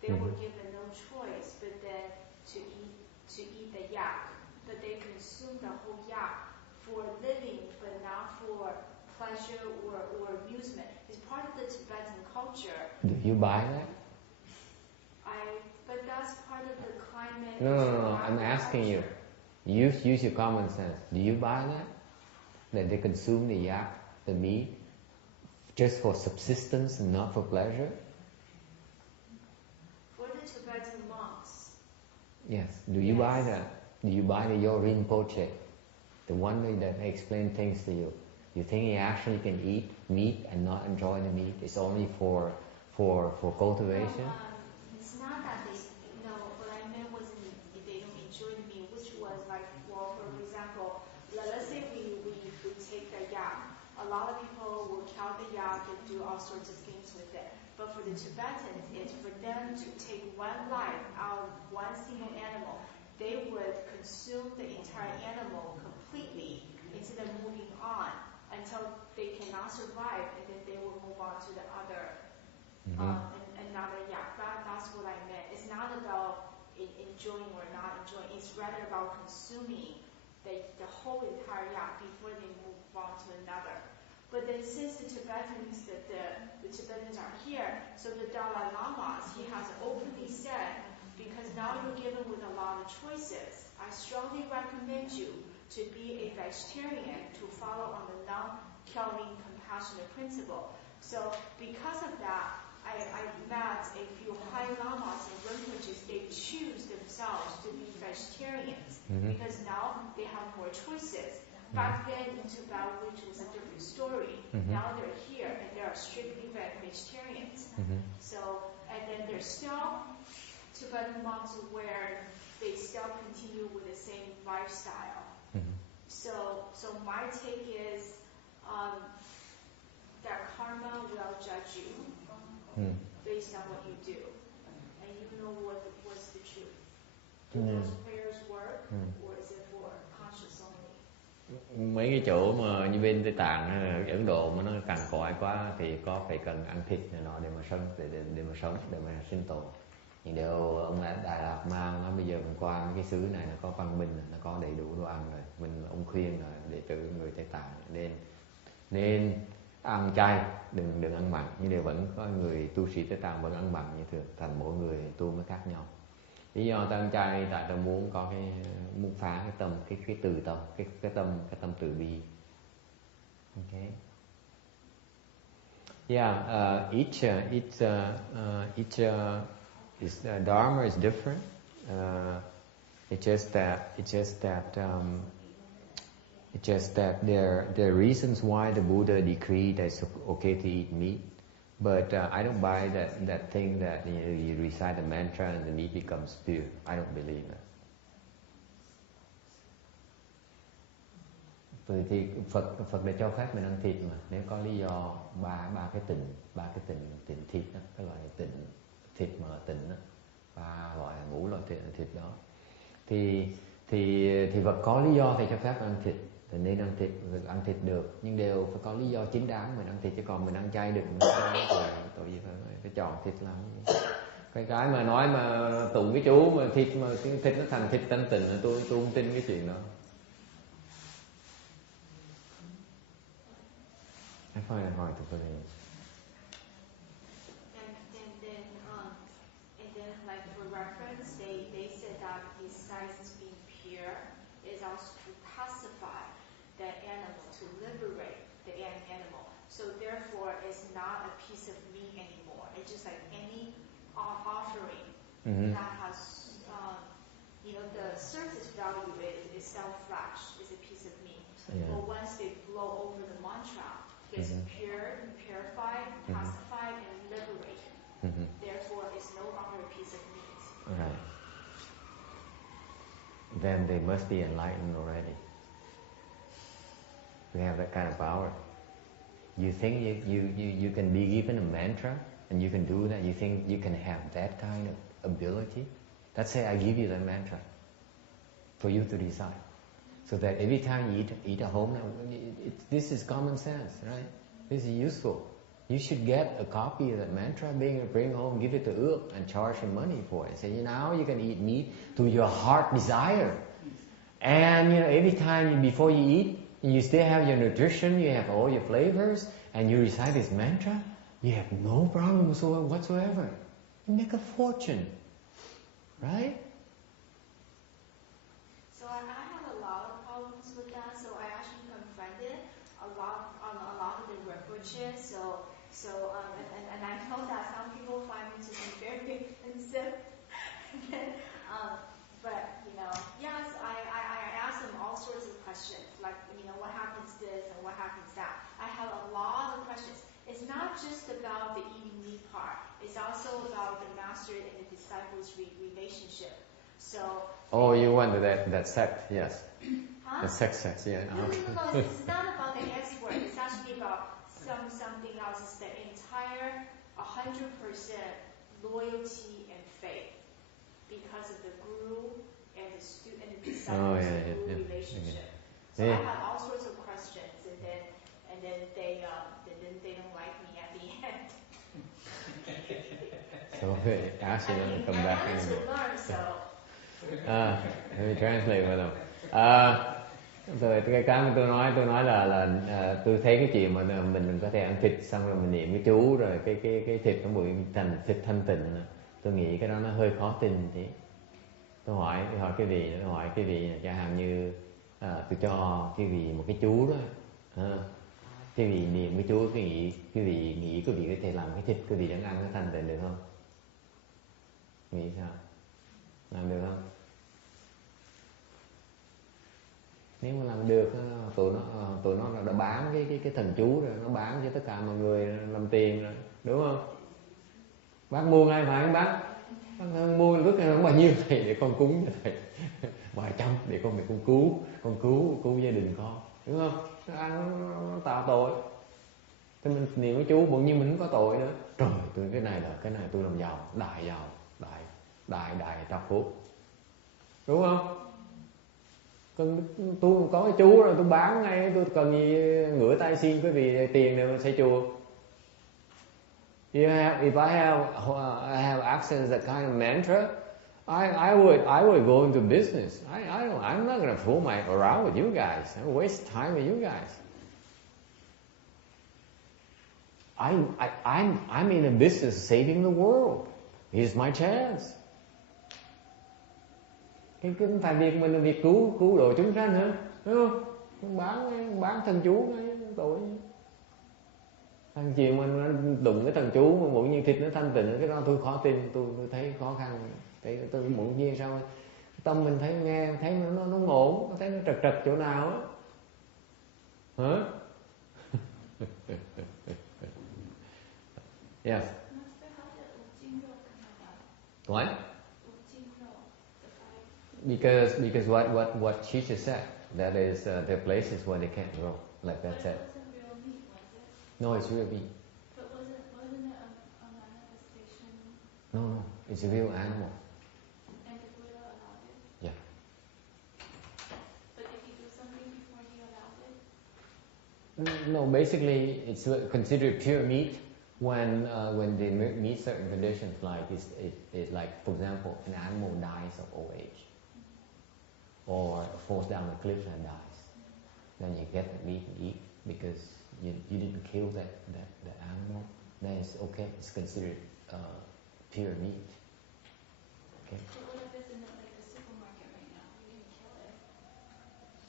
they were given no choice but then to eat the yak. But they consume the whole yak for living, but not for pleasure or amusement. It's part of the Tibetan culture. Do you buy that? But that's part of the climate. No. I'm asking you. Use your common sense. Do you buy that? That they consume the yak, the meat, just for subsistence and not for pleasure? For the Tibetan monks. Yes. Do you buy that? Do you buy your Rinpoche, the one that explains things to you? You think he actually can eat meat and not enjoy the meat? It's only for cultivation? It's not that they, what I meant wasn't they don't enjoy the meat, which was like, well, for example, let's say we take the yak. A lot of people will count the yak and do all sorts of things with it. But for the Tibetans, it's for them to take one life out of one single animal. They would consume the entire animal completely instead of moving on until they cannot survive, and then they will move on to the other, another yak. That's what I meant. It's not about enjoying or not enjoying. It's rather about consuming the whole entire yak before they move on to another. But then since the Tibetans, the Tibetans are here, so the Dalai Lama, he has openly said, because now you're given with a lot of choices, I strongly recommend you to be a vegetarian, to follow on the non-killing compassionate principle. So because of that, I met a few high lamas and Rinpoches, they choose themselves to be vegetarians because now they have more choices. Back then in Tibet, which was a different story, now they're here and they are strictly vegetarians. So, and then there's still Tibetan monks where they still continue with the same lifestyle. So my take is that karma will judge you based on what you do, and you know what's the truth. Do those prayers work, or is it for conscious only? mấy cái chỗ mà như bên Tây Tạng hay là Ấn Độ mà nó cằn cõi quá thì có phải cần ăn thịt này nọ để mà sống, để mà sống, để mà sinh tồn. Nhưng điều ông Đại Lạt Ma nói bây giờ mình qua mấy cái xứ này nó có văn minh, nó có đầy đủ đồ ăn rồi, ông khuyên là đệ tử người Tây Tạng nên ăn chay, đừng ăn mặn. Nhưng đều vẫn có người tu sĩ Tây Tạng vẫn ăn mặn như thường, thành mỗi người tu mới khác nhau. Lý do ta ăn chay tại ta muốn phá cái tâm, cái từ tâm, cái tâm từ bi. Okay. Yeah, each dharma is different. It's just that there are reasons why the Buddha decreed that it's okay to eat meat. But I don't buy that thing that you recite a mantra and the meat becomes pure. I don't believe that. Thì Phật đã cho phép mình ăn thịt mà, nếu có lý do ba cái tịnh thịt đó, cái loại thịt mà tịnh đó, ba loại ngũ loại thịt đó, thì Phật có lý do thì cho phép ăn thịt, thì nên ăn thịt được, nhưng đều phải có lý do chính đáng mình ăn thịt, chứ còn mình ăn chay được mình tội gì phải chọn thịt làm cái mà nói mà tụng cái chú mà thịt nó thành thịt thanh tịnh là tôi không tin cái chuyện đó. I find it hard to believe. And then like for reference, they said that besides being pure, is also to pacify the animal, to liberate the animal. So therefore, it's not a piece of meat anymore. It's just like any offering that has, the surface value is self-flash, is a piece of meat. Yeah. But once they blow over the mantra, it's purified, pacified, and liberated. Therefore, it's no longer a piece of meat. Right. Then they must be enlightened already. We have that kind of power. You think you can be given a mantra and you can do that? You think you can have that kind of ability? Let's say I give you the mantra for you to decide. So that every time you eat at home, this is common sense, right? This is useful. You should get a copy of that mantra, bring home, give it to Earth and charge him money for it. Say, now you can eat meat to your heart desire. And every time before you eat, you still have your nutrition, you have all your flavors, and you recite this mantra, you have no problem whatsoever. You make a fortune, right? So I have a lot of problems with that. So I actually confronted a lot of the Rinpoches. And I know that some people find me to be very offensive. But yes, I ask them all sorts of questions, like what happens this and what happens that. I have a lot of questions. It's not just about the eating meat part. It's also about the master and the disciples' relationship. So. Oh, you want that sect, yes. Huh? The sex, yeah. No, it's not about the export. It's actually about something else. It's the entire 100% loyalty and faith because of the guru and the student and the disciples relationship. So I have all sorts of questions, and then they don't like me at the end. So ask you to come back. I wanted to learn, so. Let me translate for them. Rồi cái mà tôi nói là tôi thấy cái chuyện mà mình có thể ăn thịt xong rồi mình niệm cái chú rồi cái thịt nó bị thành thịt thanh tịnh, tôi nghĩ cái đó nó hơi khó tin thì tôi hỏi cái vị chẳng hạn như tôi cho cái vị một cái chú đó, cái vị niệm cái chú, cái vị nghĩ cái vị có thể làm cái thịt cái vị đang ăn nó thanh tịnh được không? Nghĩ sao? Làm được không? Nếu mà làm được, tụi nó đã bán cái thần chú rồi, nó bán cho tất cả mọi người làm tiền rồi, đúng không? Bác mua ngay phải không bác? Bác mua lúc này nó bao nhiêu thầy để con cúng cho thầy, vài trăm để con phải con cứu gia đình con, đúng không? Nó ăn nó tạo tội. Thế mình niệm với chú bỗng nhiên mình không có tội nữa. Trời, tôi cái này tôi làm giàu, đại trọc phú, đúng không? Tôi có cái chú rồi tôi bán ngay, tôi cần gì ngửa tay xin quý vị tiền để xây chùa. If I have access to that kind of mantra, I would go into business. I'm not going to fool around with you guys. I waste time with you guys. I'm in a business of saving the world. Here's my chance. Cái không phải việc mình là việc cứu độ chúng sanh hả? Đúng không? Bán thần chú ngay tội. Thằng chiều mình đụng cái thần chú mà bỗng nhiên thịt nó thanh tịnh, cái đó tôi khó tin, tôi thấy khó khăn. Tôi bỗng nhiên sao tâm mình thấy nghe thấy nó ngổn, thấy nó trật chỗ nào á. Hả? Yes. What? Because what she just said, that is there are places where they can't grow, like that said. No, it's real meat. But wasn't it a manifestation? No, it's a real animal. And the Buddha allowed it? Yeah. But did he do something before he allowed it? No, basically it's considered pure meat when they meet certain conditions, like it's like, for example, an animal dies of old age, or falls down a cliff and dies. Then you get the meat and eat because you didn't kill that animal. Then it's okay. It's considered pure meat. Okay. But what if it's in the supermarket right now? You didn't kill it.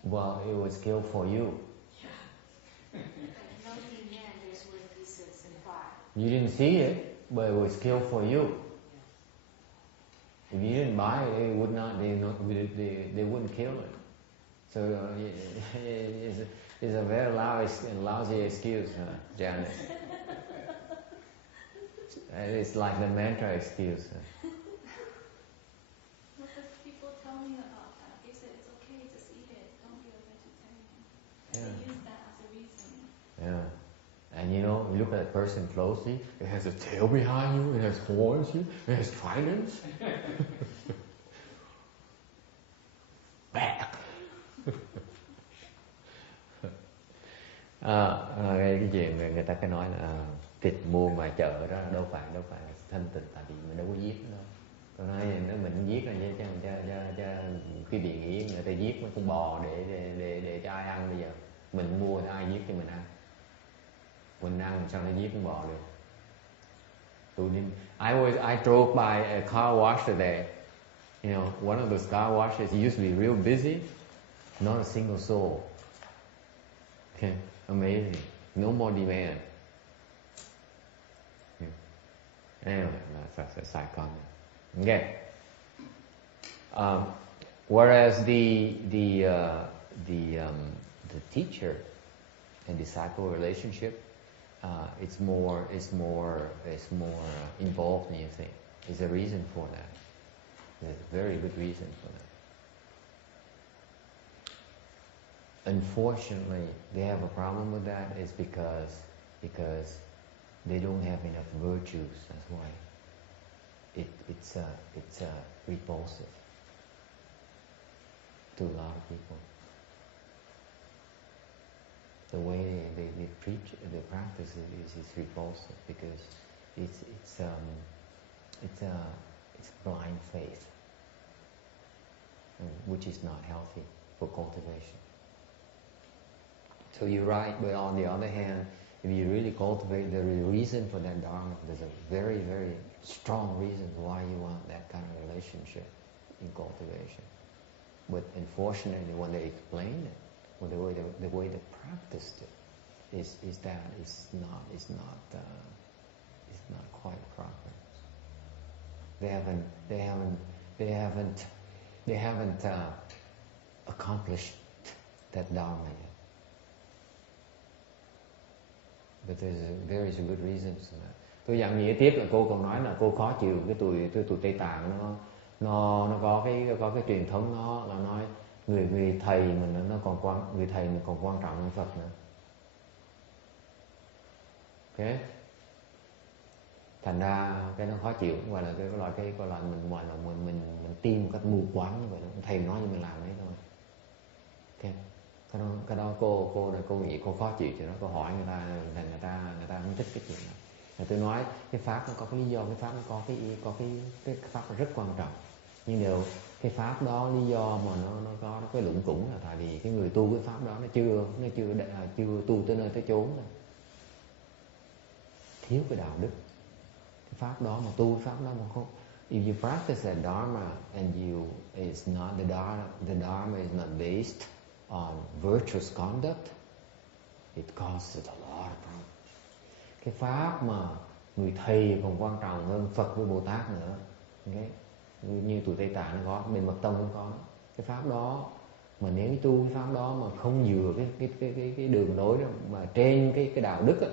Well, it was killed for you. There's where pieces and fire. You didn't see it, but it was killed for you. If you didn't buy it, they wouldn't kill it. So it's a very lousy excuse, Janice. It's like the mantra excuse. Well, people tell me about that. They say it's okay, just eat it. Don't be a vegetarian. Yeah. They use that as a reason. Yeah. And you look at a person closely, it has a tail behind you, it has horns, it has tridents. Cái chuyện người ta cứ nói là thịt mua ngoài chợ đó đâu phải thanh tịnh, tại vì mình đâu có giết nó. Tôi nói nếu mình giết là cho cái vị nghĩ người ta giết mấy con bò để cho ai ăn bây giờ. Mình mua thì ai giết cho mình ăn. Mình ăn sao nó giết con bò được. I drove by a car wash today. One of those car washes used to be real busy. Not a single soul. Okay, amazing. No more demand. Anyway, that's a side comment. Okay. Whereas the teacher and disciple relationship, it's more involved than you think. There's a reason for that. There's a very good reason for that. Unfortunately, they have a problem with that is because they don't have enough virtues. That's why it's repulsive to a lot of people. The way they preach, they practice is repulsive because it's blind faith, which is not healthy for cultivation. So you're right, but on the other hand, if you really cultivate the reason for that dharma, there's a very, very strong reason why you want that kind of relationship in cultivation. But unfortunately, when they explain it, or the way they practiced it, is that it's not quite proper. They haven't accomplished that dharma yet. But there is a good reason for that. Tôi dặn nghĩa tiếp là cô còn nói là cô khó chịu cái tụi Tây Tạng nó có cái truyền thống nó là nói người thầy mình người thầy mình còn quan trọng hơn Phật nữa. Okay? Thành ra cái nó khó chịu, gọi là cái loại mình tin một cách mù quáng như vậy đó. Thầy nói như mình làm đấy thôi. Okay. Cái đó cô nghĩ cô khó chịu cho nó, cô hỏi người ta không thích cái chuyện đó. Rồi tôi nói cái pháp nó có cái lý do, cái pháp nó có cái pháp rất quan trọng. Nhưng nếu cái pháp đó lý do mà nó có cái lủng củng là tại vì cái người tu cái pháp đó nó chưa tu tới nơi tới chốn rồi. Thiếu cái đạo đức. Cái pháp đó mà tu cái pháp đó mà không, if you practice that dharma and the dharma is not based on virtuous conduct, it causes a lot of problems. Cái pháp mà người thầy còn quan trọng hơn Phật với Bồ Tát nữa. Okay? Như tụi Tây Tạng nó có, bên Mật Tông cũng có. Cái pháp đó mà nếu tu cái pháp đó mà không dựa cái đường lối đó mà trên cái đạo đức á,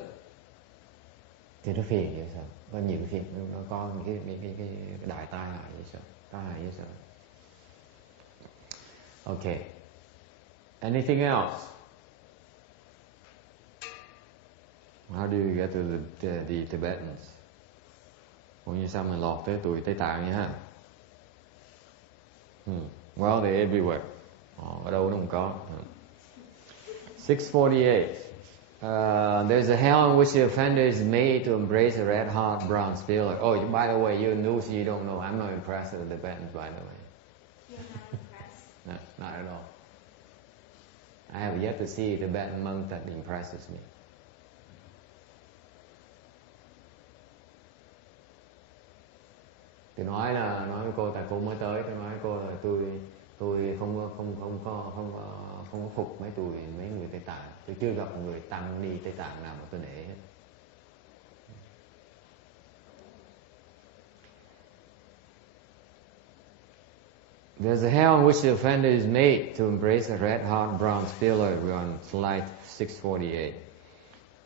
thì nó phiền vậy sao? Có nhiều cái phiền, nó có những cái đại tai hại vậy sao? Tai hại vậy sao? Okay. Anything else? How do you get to the Tibetans? Cũng như sao mà lọt tới tụi Tây Tạng vậy ha? Well, they're everywhere. Ở đâu nó cũng có. 648. There's a hell in which the offender is made to embrace a red hot bronze pillar. Oh, by the way, you're new, so you don't know. I'm not impressed with the Tibetans, by the way. You're not impressed? No, not at all. I have yet to see a Tibetan monk that impresses me. Tôi nói với cô, tại cô mới tới, tôi nói với cô là tôi không có phục mấy người Tây Tạng. Tôi chưa gặp một người tăng đi Tây Tạng nào mà tôi nể hết. There's a hell in which the offender is made to embrace a red hot bronze pillar. We're on slide 648.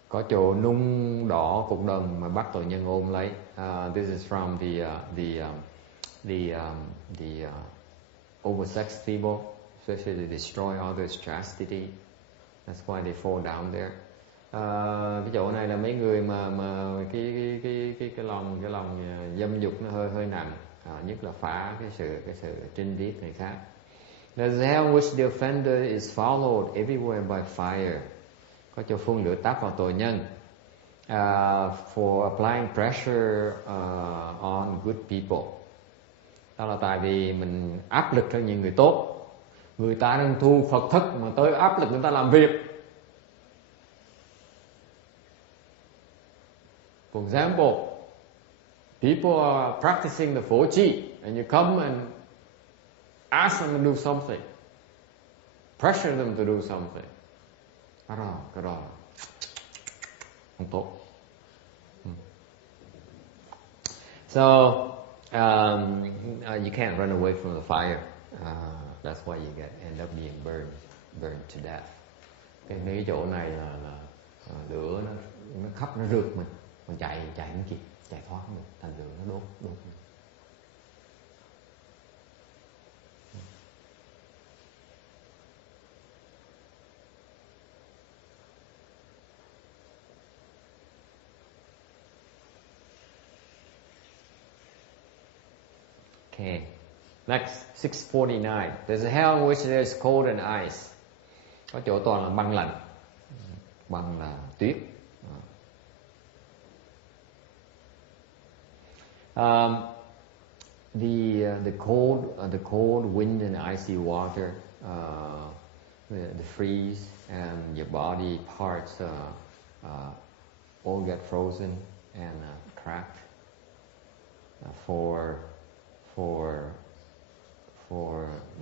Có chỗ nung đỏ cục đồng mà bắt tội nhân ôm lấy. This is from the oversexed people, especially they destroy others' chastity. That's why they fall down there. Cái chỗ này là mấy người mà cái lòng dâm dục nó hơi nặng, nhất là phá cái sự trinh tiết người khác. There's a hell which the offender is followed everywhere by fire. Có chỗ phun lửa táp vào tội nhân. For applying pressure on good people. Đó là tại vì mình áp lực cho những người tốt. Người ta đang thu Phật thức mà tới áp lực người ta làm việc. For example, people are practicing the Phổ Trì and you come and ask them to do something. Pressure them to do something. Cái đó không tốt. So you can't run away from the fire. That's why you end up being burned to death. Cái chỗ này là lửa nó khắp nó rượt mình chạy không kịp, chạy thoát mình, thành lửa nó đốt mình. Okay. Next, 649. There's a hell in which there's cold and ice. Có chỗ toàn là băng lạnh. Băng là tuyết. The cold wind and icy water, the freeze and your body parts all get frozen and cracked for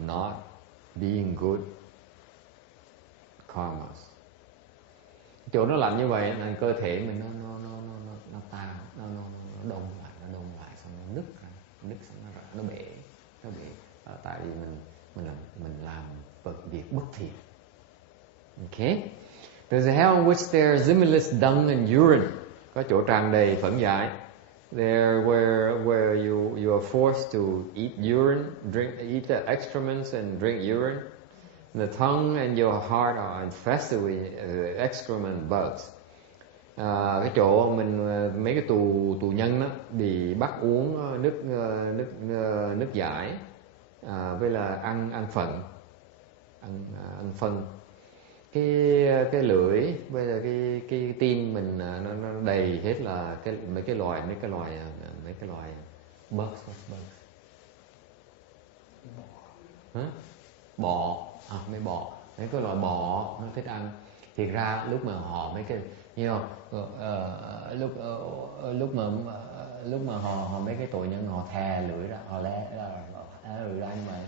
not being good karmas. Chỗ nó lạnh như vậy là cơ thể mình nó đông lại xong nó nứt xong nó bể. Tại vì mình làm việc bất thiện. Okay. There's a hell in which there's limitless dung and urine. Có chỗ tràn đầy phẫn dại. There where you are forced to eat urine, eat the excrements and drink urine. The tongue and your heart are infested with excrement bugs. Cái chỗ mấy cái tù nhân đó bị bắt uống nước giải với là ăn phận. ăn phân. Cái lưỡi bây giờ cái tim mình nó đầy hết là mấy cái loài bugs. Hả? Bọ, mấy bọ, mấy cái loài bọ nó thích ăn. Thiệt ra lúc mà họ mấy cái lúc mà họ mấy cái tội nhân họ thè lưỡi ra, họ lé lưỡi ra như vậy,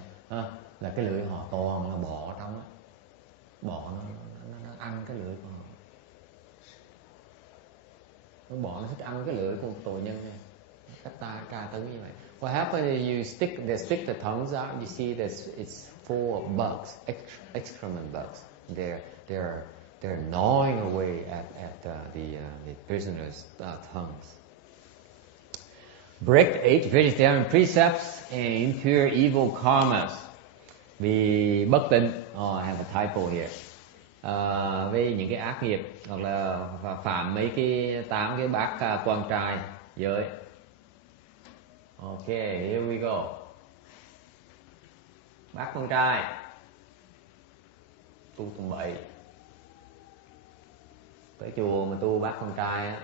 là cái lưỡi họ toàn là bọ ở trong á. Bọ nó ăn cái lưỡi của họ. Nó bọ nó thích ăn cái lưỡi của tội nhân này. Cách ta tra tấn như vậy. What happens is you stick the tongues out, you see that it's full of bugs, excrement bugs. They're gnawing away at the prisoners' tongues. Break the 8 vegetarian precepts and incur evil karmas. Vì bất tịnh, I have a typo here. Với những cái ác nghiệp hoặc là phạm mấy cái 8 cái bát quan trai giới. Okay, here we go. Bát quan trai. Tu tầm bậy. Tới chùa mà tu bát quan trai á.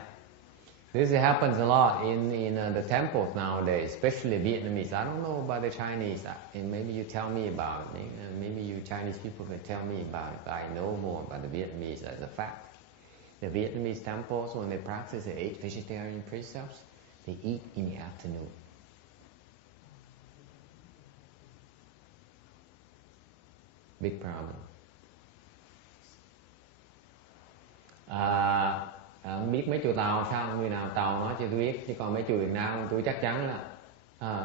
This happens a lot in the temples nowadays, especially Vietnamese. I don't know about the Chinese, and maybe you tell me about it. Maybe you Chinese people can tell me about it. I know more about the Vietnamese as a fact. The Vietnamese temples, when they practice the 8 vegetarian precepts, they eat in the afternoon. Big problem. Không biết mấy chùa Tàu sao, người nào Tàu nói cho tôi biết, chứ còn mấy chùa Việt Nam tôi chắc chắn là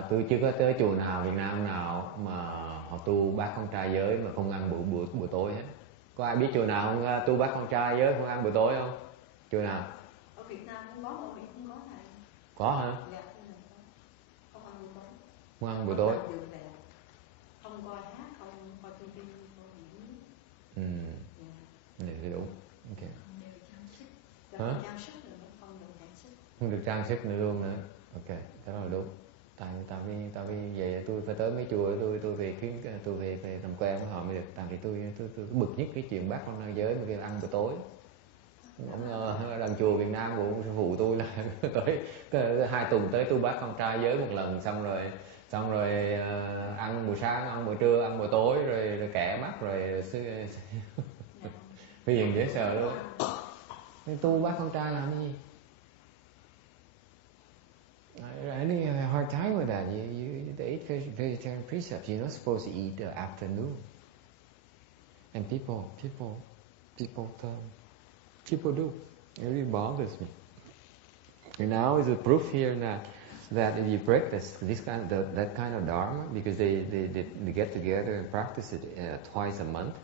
tôi chưa có tới chùa nào Việt Nam nào mà họ tu bát con trai giới mà không ăn buổi tối hết. Có ai biết chùa nào không tu bát con trai giới không ăn buổi tối không? Chùa nào? Ở Việt Nam cũng có, ở Việt cũng có thầy. Có hả? Dạ, không ăn buổi tối. Không ăn buổi tối. Không coi hát, không coi TV, không diễn. Này thì đúng. Okay. Hả? Không được trang sức nữa luôn nữa. Ok, đó là đúng. Tại vì vậy tôi phải tới mấy chùa tôi về làm quen với họ mới được. Tại vì tôi bực nhất cái chuyện bác con nam giới mà kêu ăn buổi tối. Ông đàn chùa Việt Nam của sư phụ tôi là tới 2 tuần tới tu bác con trai giới một lần, xong rồi ăn buổi sáng, ăn buổi trưa, ăn buổi tối rồi kẻ mắt rồi phiền dễ sợ luôn. Tu bác con trai làm cái gì? I think I have a hard time with that. The 8 vegetarian precepts, you're not supposed to eat the afternoon. And people do. It really bothers me. And now is a proof here that if you practice that kind of dharma, because they get together and practice it twice a month,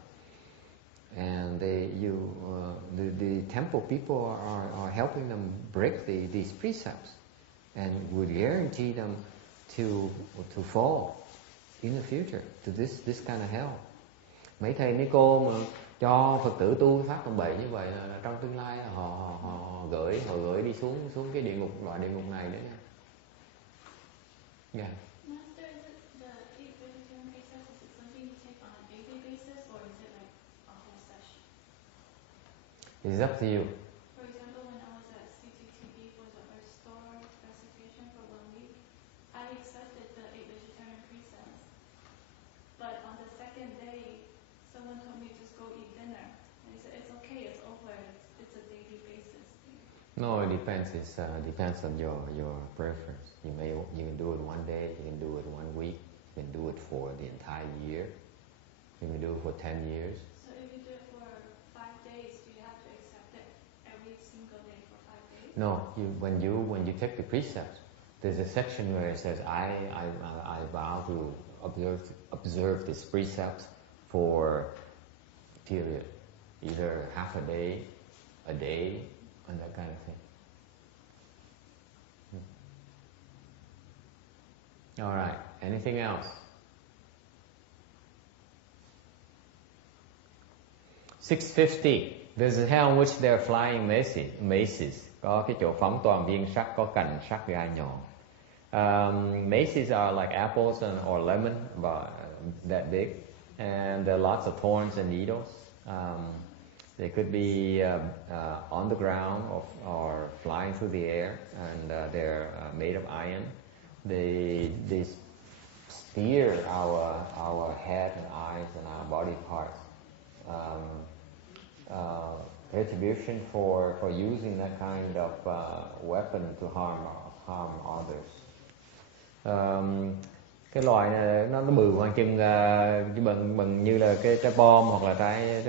and the temple people are helping them break these precepts, and would guarantee them to fall in the future to this kind of hell. Mấy thầy mấy cô mà cho Phật tử tu pháp tầm bậy như vậy là trong tương lai họ gửi đi xuống cái địa ngục, loại địa ngục này nữa nha. Yeah. It's up to you. For example, when I was at CCTV for the Earth Store Sutra for 1 week, I accepted the 8 vegetarian precepts. But on the second day, someone told me just go eat dinner. And he said, it's okay, it's over, it's a daily basis thing. No, it depends. It depends on your preference. You can do it 1 day, you can do it 1 week, you can do it for the entire year, you can do it for 10 years. So if you do it for 5 days, do you have to accept it every single day for 5 days? No, when you take the precepts, there's a section where it says I vow to observe these precepts for a period, either half a day, and that kind of thing. All right. Anything else? 650. There's a hell in which there are flying maces. Có cái chỗ phóng toàn viên sắt, có cành sắt gai nhọn. Maces are like apples or lemon, about that big, and there are lots of thorns and needles. They could be on the ground or flying through the air, and they're made of iron. They spear our head and eyes and our body parts. Retribution for using that kind of weapon to harm others. Cái loài này nó bự khoảng chừng bằng như là cái trái bom hoặc là trái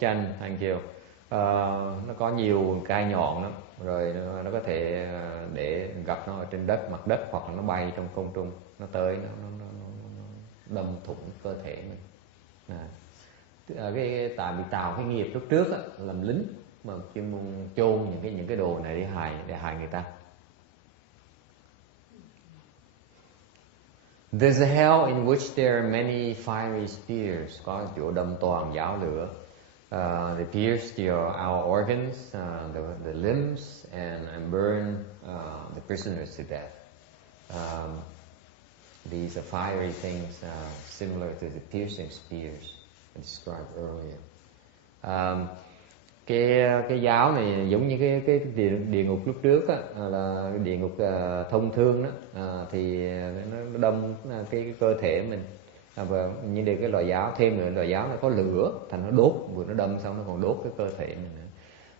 chanh. Thank you. Nó có nhiều gai nhọn lắm, rồi nó có thể để gặp nó ở trên mặt đất hoặc là nó bay trong không trung, nó tới nó đâm thủng cơ thể mình. Tại bị tạo cái nghiệp lúc trước á, làm lính mà chuyên môn chôn những cái đồ này để hại người ta. There's a hell in which there are many fiery spears. Có chỗ đâm toàn giáo lửa. They pierced our organs, the limbs, and burn the prisoners to death. These are fiery things similar to the piercing spears I described earlier. Cái giáo này giống như cái địa ngục lúc trước á, là địa ngục thông thương đó, thì nó đâm cái cơ thể mình. Và như đây cái loại giáo, thêm nữa loại giáo nó có lửa, thành nó đốt, vừa nó đâm xong nó còn đốt cái cơ thể mình nữa.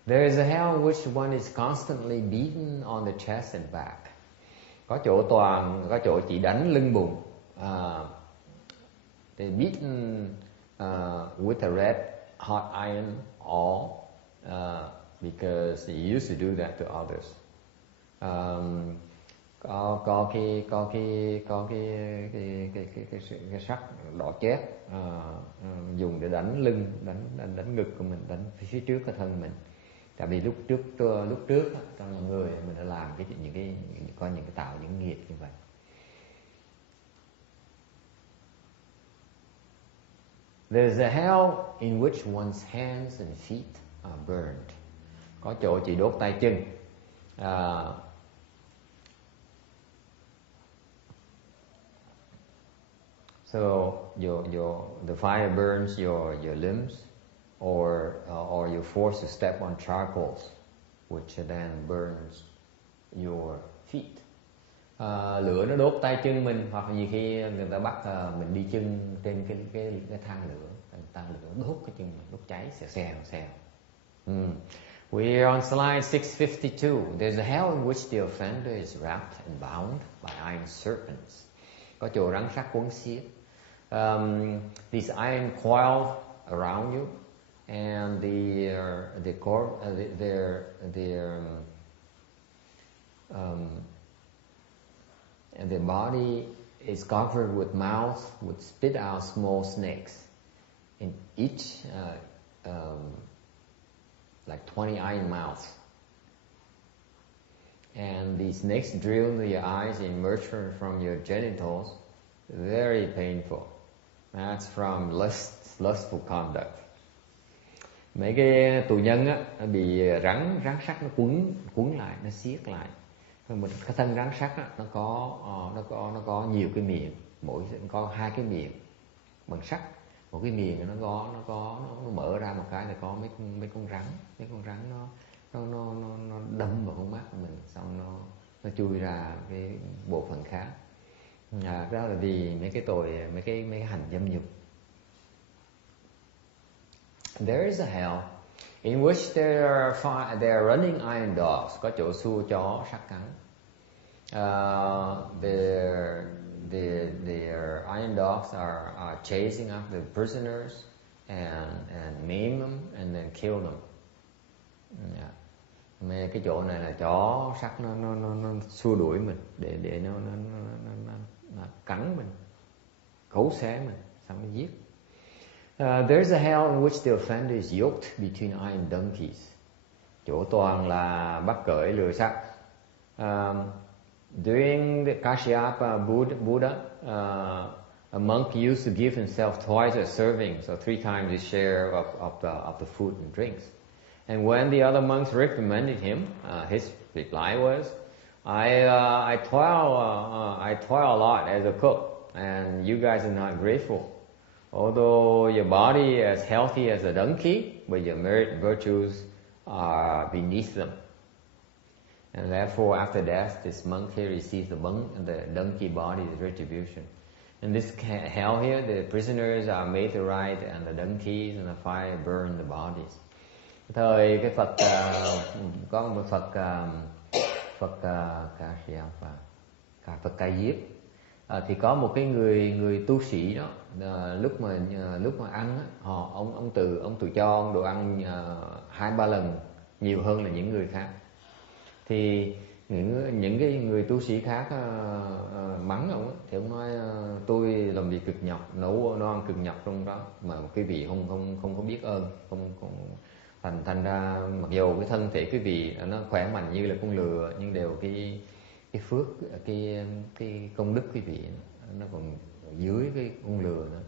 There is a hell in which one is constantly beaten on the chest and back. Có chỗ chỉ đánh lưng bụng. They beaten with a red hot iron ore because he used to do that to others. Có cái sắt đỏ chét dùng để đánh lưng, đánh ngực của mình, đánh phía trước cái thân mình. Tại vì lúc trước trong người mình đã làm những cái tạo những nghiệp như vậy. There's a hell in which one's hands and feet are burned. Có chỗ chỉ đốt tay chân. So the fire burns your limbs, or you're forced to step on charcoals, which then burns your feet. Lửa nó đốt tay chân mình, hoặc nhiều khi người ta bắt mình đi chân trên cái than lửa đốt cái chân mình, đốt cháy xèo. We are on slide 652. There's a hell in which the offender is wrapped and bound by iron serpents. Có chỗ rắn sắt quấn xiết. These iron coils around you, and and the body is covered with mouths which spit out small snakes. In each, like 20 iron mouths. And these snakes drill into your eyes and emerge from your genitals. Very painful. That's from lustful conduct. Mấy cái tù nhân á bị rắn sắt nó quấn lại, nó siết lại. Một cái thân rắn sắt á, nó có nhiều cái miệng, mỗi có 2 cái miệng bằng sắt. Một cái miệng nó mở ra một cái là có mấy con rắn nó đâm vào con mắt của mình, xong nó chui ra cái bộ phận khác. Đó là vì mấy cái tội, mấy cái hành dâm dục. There is a hell in which there are running iron dogs. Có chỗ xua chó sắt cắn. The iron dogs are chasing after the prisoners and maim them and then kill them. Mà cái chỗ này là chó sắt nó xua đuổi mình để nó cắn mình, cấu xé mình, xong nó giết. There's a hell in which the offender is yoked between iron donkeys. Chỗ toàn là bắt cởi lừa sắt. During the Kashyapa Buddha, a monk used to give himself twice a serving, so 3 times his share of the food and drinks. And when the other monks reprimanded him, his reply was, I toil a lot as a cook, and you guys are not grateful. Although your body is as healthy as a donkey, but your merit and virtues are beneath them. And therefore, after death, this monk here receives the donkey body as retribution. In this hell here, the prisoners are made to ride, and the donkeys and the fire burn the bodies. Thời cái Phật có một Phật Ca Diếp, thì có một cái người tu sĩ đó, lúc mà ăn á, ông tự cho ông đồ ăn 2-3 lần nhiều hơn là những người khác. Thì những cái người tu sĩ khác mắng ông á, thì ông nói tôi làm việc cực nhọc, nấu ăn cực nhọc trong đó mà quý vị không có biết ơn, không thành ra mặc dù cái thân thể quý vị nó khỏe mạnh như là con lừa, nhưng đều cái phước, cái công đức quý vị nó còn dưới cái con lừa nữa.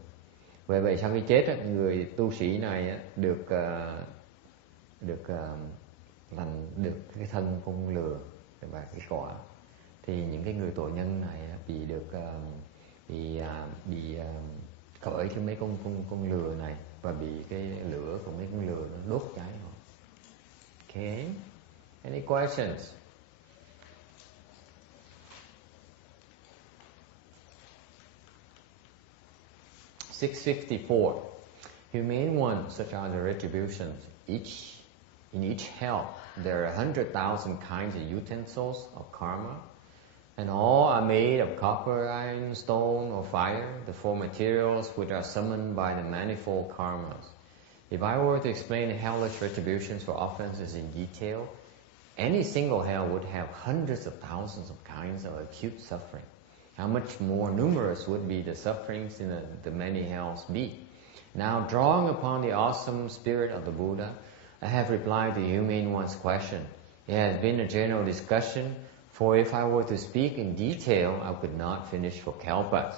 Vậy sau khi chết á, người tu sĩ này á, được cái thân con lừa và cái quả. Thì những cái người tội nhân này á, bị cởi cho mấy con lừa này và bị cái lửa của mấy con lừa nó đốt cháy họ. Okay, any questions? (654) Humane ones, such are the retributions. In each hell, there are 100,000 kinds of utensils of karma, and all are made of copper, iron, stone, or fire, the four materials which are summoned by the manifold karmas. If I were to explain the hellish retributions for offenses in detail, any single hell would have hundreds of thousands of kinds of acute suffering. How much more numerous would be the sufferings in the many hells be? Now, drawing upon the awesome spirit of the Buddha, I have replied to the humane one's question. It has been a general discussion, for if I were to speak in detail, I could not finish for kalpas.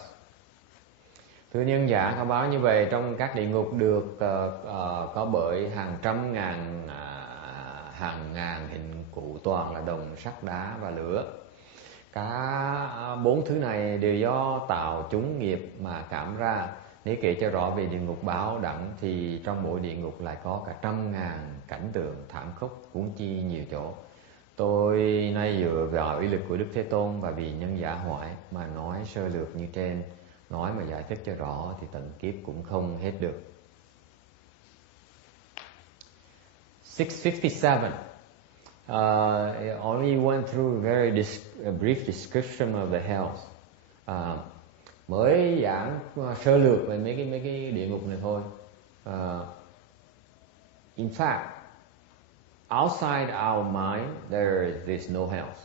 Thưa nhân giả, có báo như vậy, trong các địa ngục được có bởi hàng trăm hàng ngàn hình cụ toàn là đồng, sắt, đá và lửa. Cả 4 thứ này đều do tạo chúng nghiệp mà cảm ra. Nếu kể cho rõ về địa ngục báo đẳng thì trong mỗi địa ngục lại có cả 100.000 cảnh tượng thảm khốc, huống chi nhiều chỗ. Tôi nay dựa vào uy lực của Đức Thế Tôn và vì nhân giả hoại mà nói sơ lược như trên. Nói mà giải thích cho rõ thì tận kiếp cũng không hết được. 657. Only went through a very brief description of the hells. Mới giảng sơ lược về mấy cái địa ngục này thôi. In fact, outside our mind there is no hells.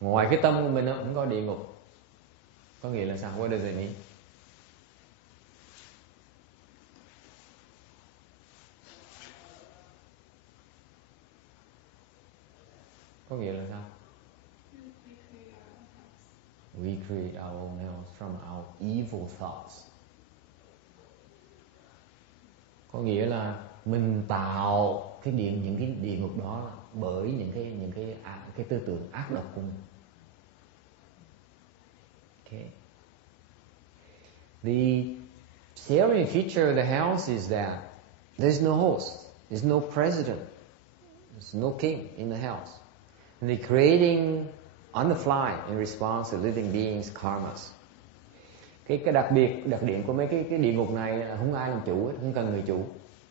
Ngoài cái tâm của mình không có địa ngục. Có nghĩa là sao? What does it mean? Có nghĩa là sao? We create our own hells from our evil thoughts. Có nghĩa là mình tạo những cái địa ngục đó bởi những cái tư tưởng ác độc của mình. Okay. The salient feature of the hells is that there's no host, there's no president, there's no king in the hells. And they're creating on the fly in response to living beings' karmas. Cái đặc điểm của mấy cái địa ngục này là không ai làm chủ, không cần người chủ,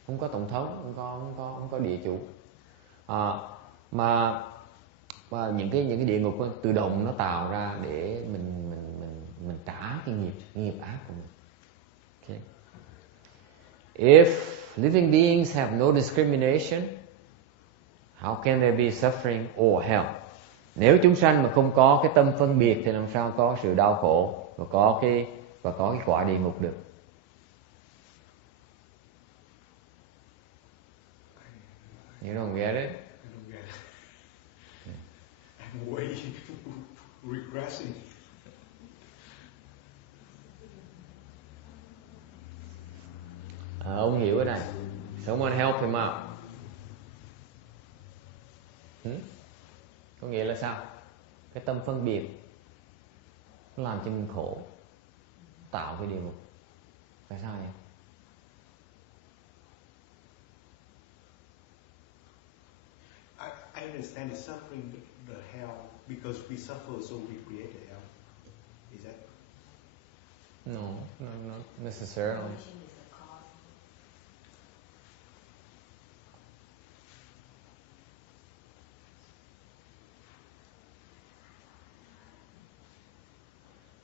không có tổng thống, không có địa chủ. Mà những cái địa ngục đó, tự động nó tạo ra để mình trả cái nghiệp ác của mình. Okay. If living beings have no discrimination, how can there be suffering or hell? Nếu chúng sanh mà không có cái tâm phân biệt thì làm sao có sự đau khổ và có cái quả địa ngục được? You don't get it? I don't get it. I'm way regressing. Ông hiểu cái này. Someone help him out. Có nghĩa là sao? Cái tâm phân biệt nó làm cho mình khổ, tạo cái địa ngục. Tại sao vậy? I understand the suffering, the hell, because we suffer, so we create the hell. Is that? No, not necessarily.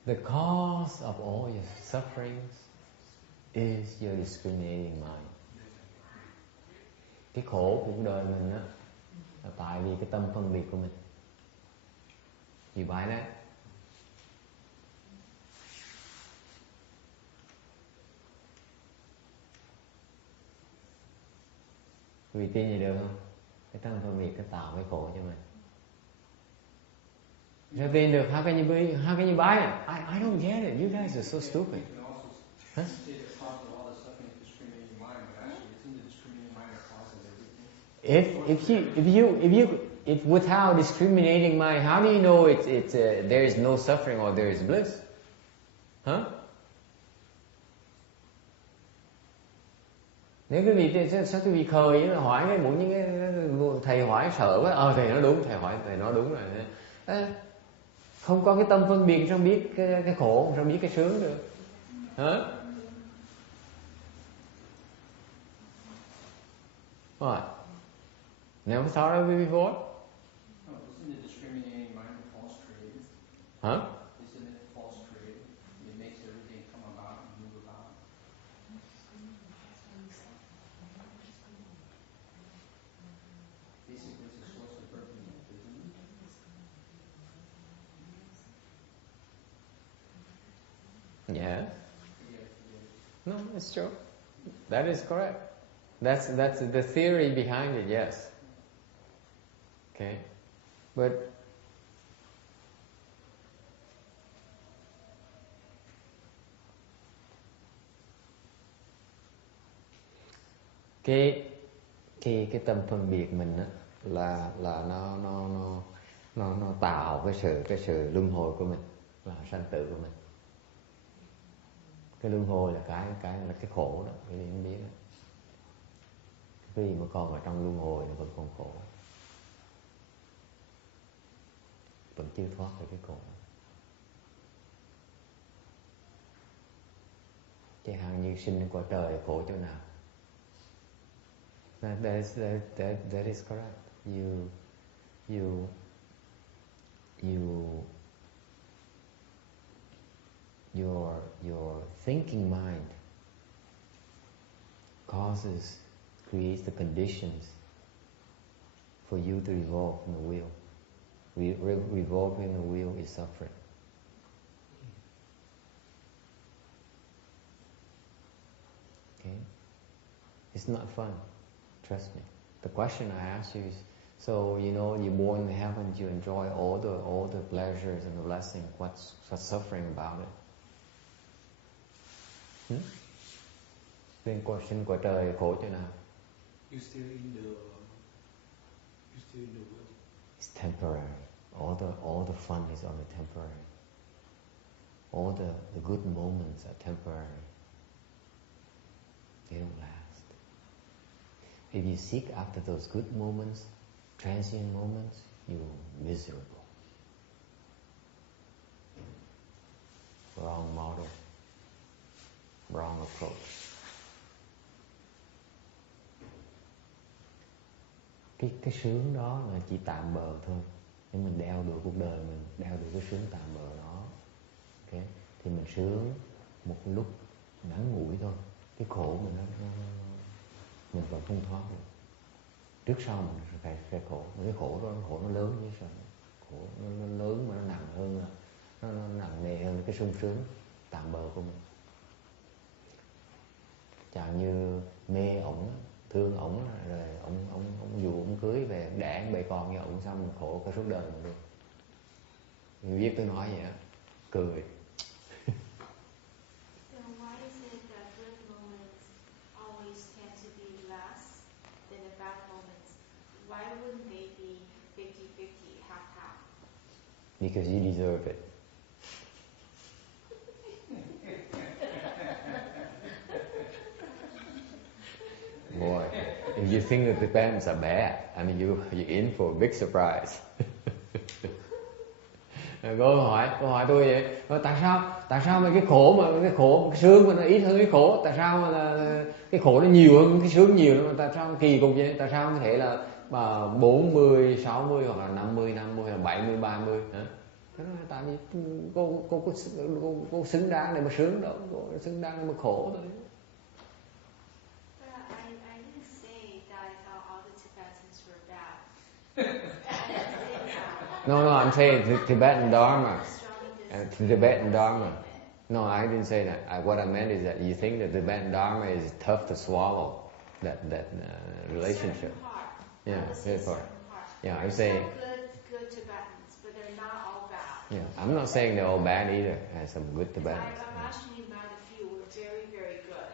The cause of all your sufferings is your discriminating mind. Cái khổ của cuộc đời mình á là tại vì cái tâm phân biệt của mình. Vì vậy đấy, vì tin gì được không? Cái tâm phân biệt cái tạo cái khổ cho mình. Nếu tin được, how can you buy it? I don't get it. You guys are so stupid. Huh? If without discriminating mind, how do you know there is no suffering or there is bliss? Huh? Nếu cái vị sao cái vị khờ vậy, hỏi cái mỗi những cái thầy hỏi sợ quá, thầy nói đúng, thầy nói đúng rồi. Không có cái tâm phân biệt sao biết cái khổ, sao biết cái sướng được? Hả? What? Never thought of it before? No, isn't it discriminating mind a false creator? Huh? Isn't it a false creator? It makes everything come about and move about. Basically, it's a source of birth and death, isn't it? Yeah. Yeah. No, it's true. That is correct. That's the theory behind it, yes. Okay. But cái tâm phân biệt mình á là nó tạo cái sự luân hồi của mình, là sanh tử của mình. Cái luân hồi là cái khổ đó, cái gì không biết đó. Cái gì mà còn ở trong luân hồi nó vẫn còn khổ, vẫn chưa thoát khỏi cái khổ. Chẳng hạn như sinh qua trời khổ chỗ nào? That is correct. Your thinking mind creates the conditions for you to revolve in the wheel. Revolving the wheel is suffering. Okay? It's not fun. Trust me. The question I ask you is, so you're born in heaven, you enjoy all the pleasures and the blessing. What's suffering about it? Sinh qua trời khổ chỗ nào? You still in the world. It's temporary. All the fun is only temporary. All the good moments are temporary. They don't last. If you seek after those good moments, transient moments, you're miserable. Wrong model. Wrong approach. Cái sướng đó là chỉ tạm bợ thôi. Nếu mình đeo đuổi cuộc đời mình, đeo đuổi cái sướng tạm bợ đó, okay, thì mình sướng một lúc ngắn ngủi thôi. Cái khổ mình mình vẫn không thoát được. Trước sau mình phải khổ. Mà cái khổ đó, khổ nó lớn như sao? Khổ nó lớn mà nó nặng hơn, nó nặng nề hơn cái sung sướng tạm bợ của mình. Chẳng như mê ổng, thương ổng, rồi ổng dù ổng cưới về đẻ bầy con với ổng, xong mình khổ cả suốt đời mình luôn. Mình biết tôi nói vậy á, cười. So why is it that good moments always tend to be less than the bad moments? Why wouldn't they be 50-50, half-half? because you deserve it. Boy, if you think that the Tibetans are bad, I mean you're in for a big surprise. Câu hỏi tôi vậy, tại sao mà cái khổ cái sướng mà nó ít hơn cái khổ, tại sao mà là cái khổ nó nhiều hơn cái sướng nhiều, mà tại sao kỳ cục vậy, tại sao có thể là 40, 60 hoặc là 50 hoặc là 70, 30 hả? Thế nói tại vì cô xứng đáng để mà sướng đâu, cô xứng đáng để mà khổ thôi. I didn't say that I thought all the Tibetans were bad. I didn't say that. No, I'm saying the Tibetan Dharma. Tibetan Dharma. No, I didn't say that. What I meant is that you think that the Tibetan Dharma is tough to swallow, that relationship. Yeah, very part. Yeah, I'm saying. Good Tibetans, but they're not all bad. Yeah, I'm not saying they're all bad either. There's some good Tibetans. I've actually met a few who were very, very good.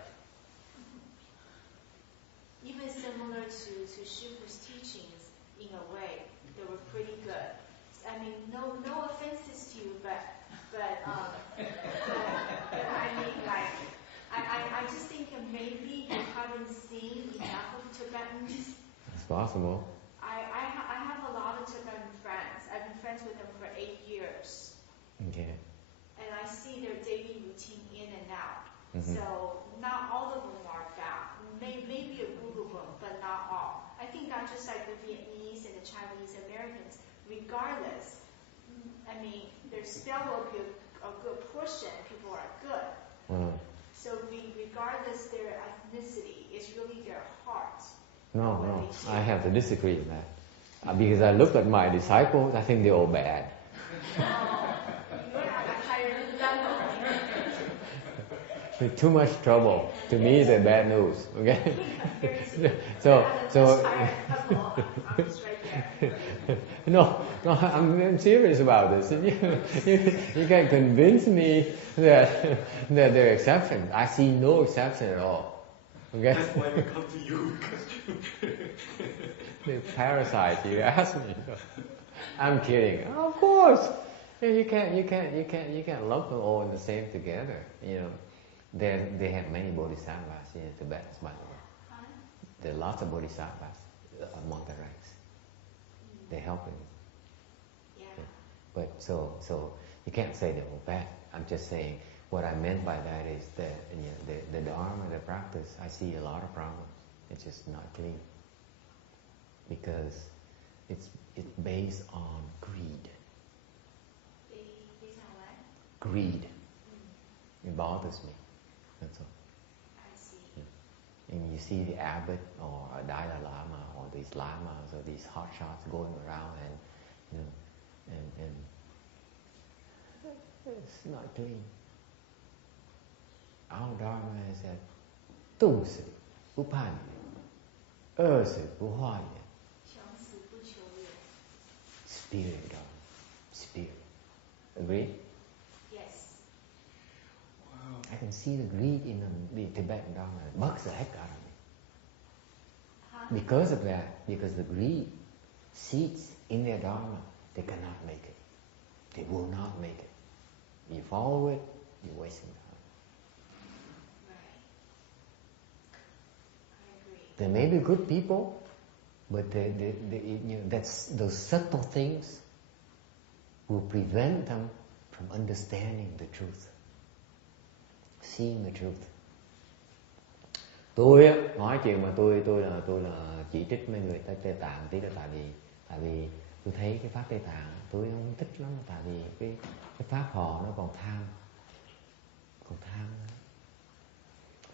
Even similar to Shupa's teachings, in a way, they were pretty good. I mean, no offenses to you, but I mean, like, I just think that maybe you haven't seen enough of Tibetans. It's possible. I have a lot of Tibetan friends. I've been friends with them for 8 years. Okay. And I see their daily routine in and out. Mm-hmm. So not all of them are bad. Maybe a group of them, but not all. I think that just like the Vietnamese and the Chinese Americans, regardless, I mean, there still will be a good portion. People are good. Mm. So regardless their ethnicity, it's really their heart. No, I have to disagree with that. Because I looked at my disciples, I think they're all bad. You're at a higher level. With too much trouble. To me, they're bad news. Okay. so. I'm just right there. No, I'm serious about this. You can convince me that they're exceptions. I see no exception at all. Okay. That's why we come to you, because The parasite, you ask me. I'm kidding. Of course, you can't lump them all in the same together. You know, they have many bodhisattvas in Tibet, by the way. There are lots of bodhisattvas among the ranks. They're helping. Yeah. But so you can't say they're all bad. I'm just saying what I meant by that is that the Dharma, the practice, I see a lot of problems. It's just not clean. Because it's based on greed. Based on what? Greed. It bothers me. That's all. I see. And you see the abbot or a Dalai Lama or these lamas or these hotshots going around and it's not clean. Our Dharma is that 动死不攀缘，饿死不化缘。Spirit Dharma. Spirit. Agree? Yes. wow. I can see the greed in the Tibetan Dharma. It bugs the heck out of me. Huh? Because of that, because the greed seats in their Dharma, they cannot make it. They will not make it. You follow it, you're wasting time. Right. I agree. They may be good people, but that's those subtle things will prevent them from understanding the truth, seeing the truth. Tôi nói chuyện mà tôi là chỉ trích mấy người Tây Tạng tí là tại vì tôi thấy cái pháp Tây Tạng tôi không thích lắm, tại vì cái pháp họ nó còn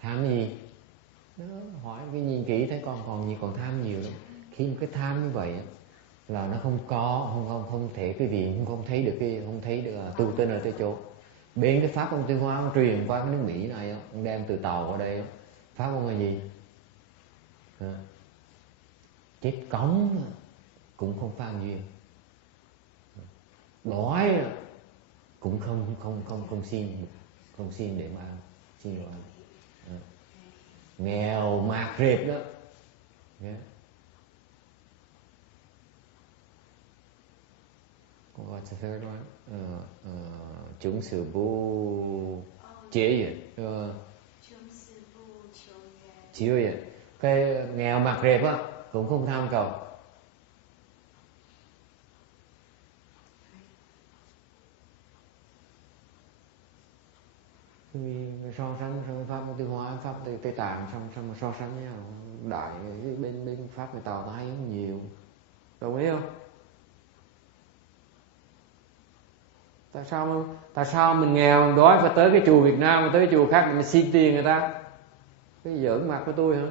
tham gì. Nó hỏi cái nhìn kỹ thấy còn tham nhiều lắm. Khi một cái tham như vậy là nó không thể cái gì không thấy được tu tới nơi tới chỗ. Bên cái pháp ông Tiêu Hóa ông truyền qua cái nước Mỹ này ông đem từ tàu qua đây, pháp ông là gì? Chết cống cũng không phan duyên, đói cũng không xin để mà ăn, xin đồ ăn. Nghèo mạt rệp đó. What's the third one? Chúng sự bu chế duyên. Chúng sư bu chiếu duyên. Chiếu duyên. Cái nghèo mặc rệp á, cũng không tham cầu. Vì so sánh pháp tư hóa, pháp Tây Tạng, xong mà so sánh nhau đại bên pháp người Tàu ta hay hơn nhiều. Đồng ý không? Tại sao mình nghèo mình đói phải tới cái chùa Việt Nam, mà tới cái chùa khác mình xin tiền người ta? Cái giỡn mặt của tôi hả?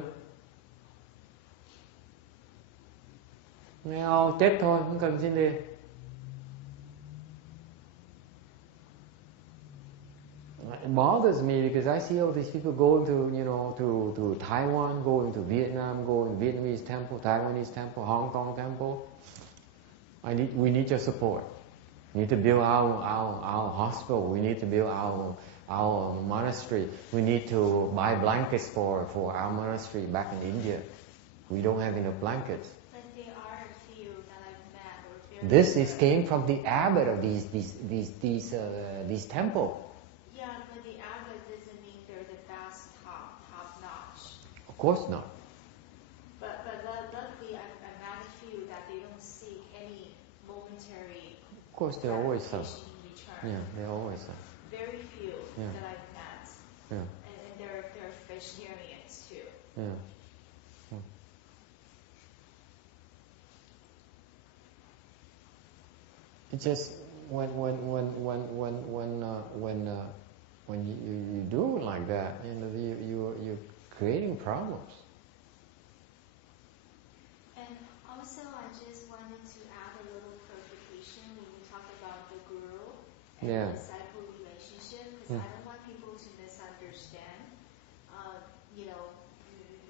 Nghèo chết thôi, không cần xin tiền. It bothers me because I see all these people going to, to Taiwan, going to Vietnam, going to Vietnamese temple, Taiwanese temple, Hong Kong temple. We need your support. We need to build our hospital. We need to build our monastery. We need to buy blankets for our monastery back in India. We don't have enough blankets. But there are a few that I've met. This came from the abbot of these temples. Yeah, but the abbot doesn't mean they're the best, top notch. Of course not. But luckily I've met a few that they don't seek any momentary. Of course, they always some. In return. Yeah, they always some. Very few Yeah. that I've met. Yeah. And they're vegetarians too. Yeah. It's just when you do like that, you're creating problems. And also, I just wanted to add a little clarification when you talk about the guru and the disciple relationship, because I don't want people to misunderstand.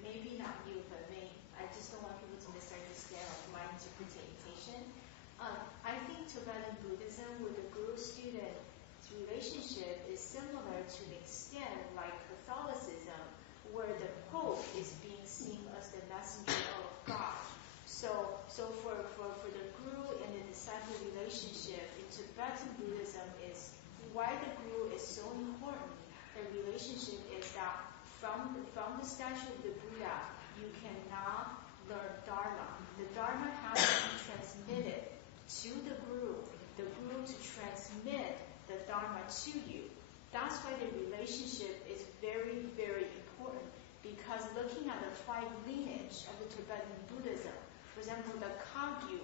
Maybe not you, but me. I just don't want people to misunderstand my interpretation. I think Tibetan Buddhism with the guru-student relationship is similar to an extent like Catholicism, where the Pope is being seen as the messenger of God. So for the guru and the disciple relationship in Tibetan Buddhism is why the guru is so important. The relationship is that from the statue of the Buddha, you cannot learn Dharma. The Dharma has to be transmitted to the guru to transmit the Dharma to you. That's why the relationship is very, very important, because looking at the 5 lineage of the Tibetan Buddhism, for example, the Kagyu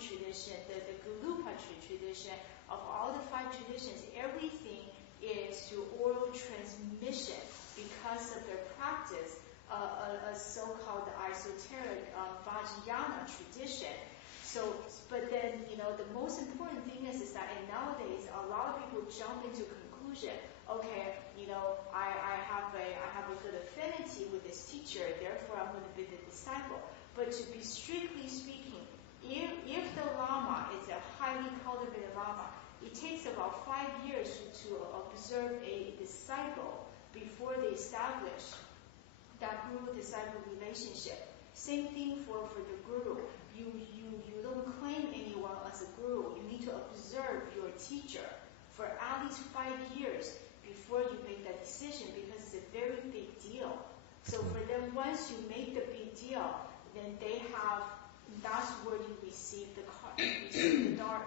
tradition, the Gelugpa tradition, of all the 5 traditions, everything is through oral transmission because of their practice, a so-called esoteric Vajrayana tradition. But then, the most important thing is that nowadays a lot of people jump into conclusion. Okay, I have a good affinity with this teacher, therefore I'm going to be the disciple. But to be strictly speaking, if the Lama is a highly cultivated Lama, it takes about 5 years to observe a disciple before they establish that guru-disciple relationship. Same thing for the guru. You don't claim anyone as a guru. You need to observe your teacher for at least 5 years before you make that decision, because it's a very big deal. So for them, once you make the big deal, then that's where you receive the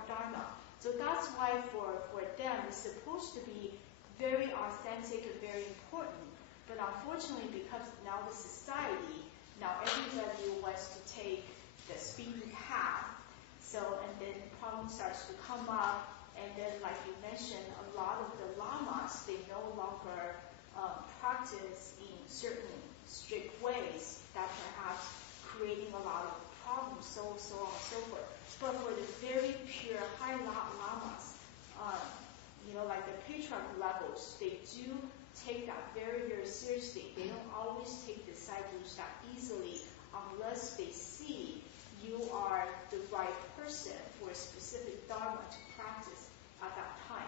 Dharma. So that's why for them it's supposed to be very authentic and very important. But unfortunately, because now the society, everybody wants to take the speedy path. And then problem starts to come up, and then like you mentioned, a lot of the lamas, they no longer practice in certain strict ways that perhaps creating a lot of problems, so on and so forth. But for the very pure high lamas, like the patriarch levels, they do take that very, very seriously. They don't always take disciples that easily unless they see you are the right person for a specific Dharma to practice at that time.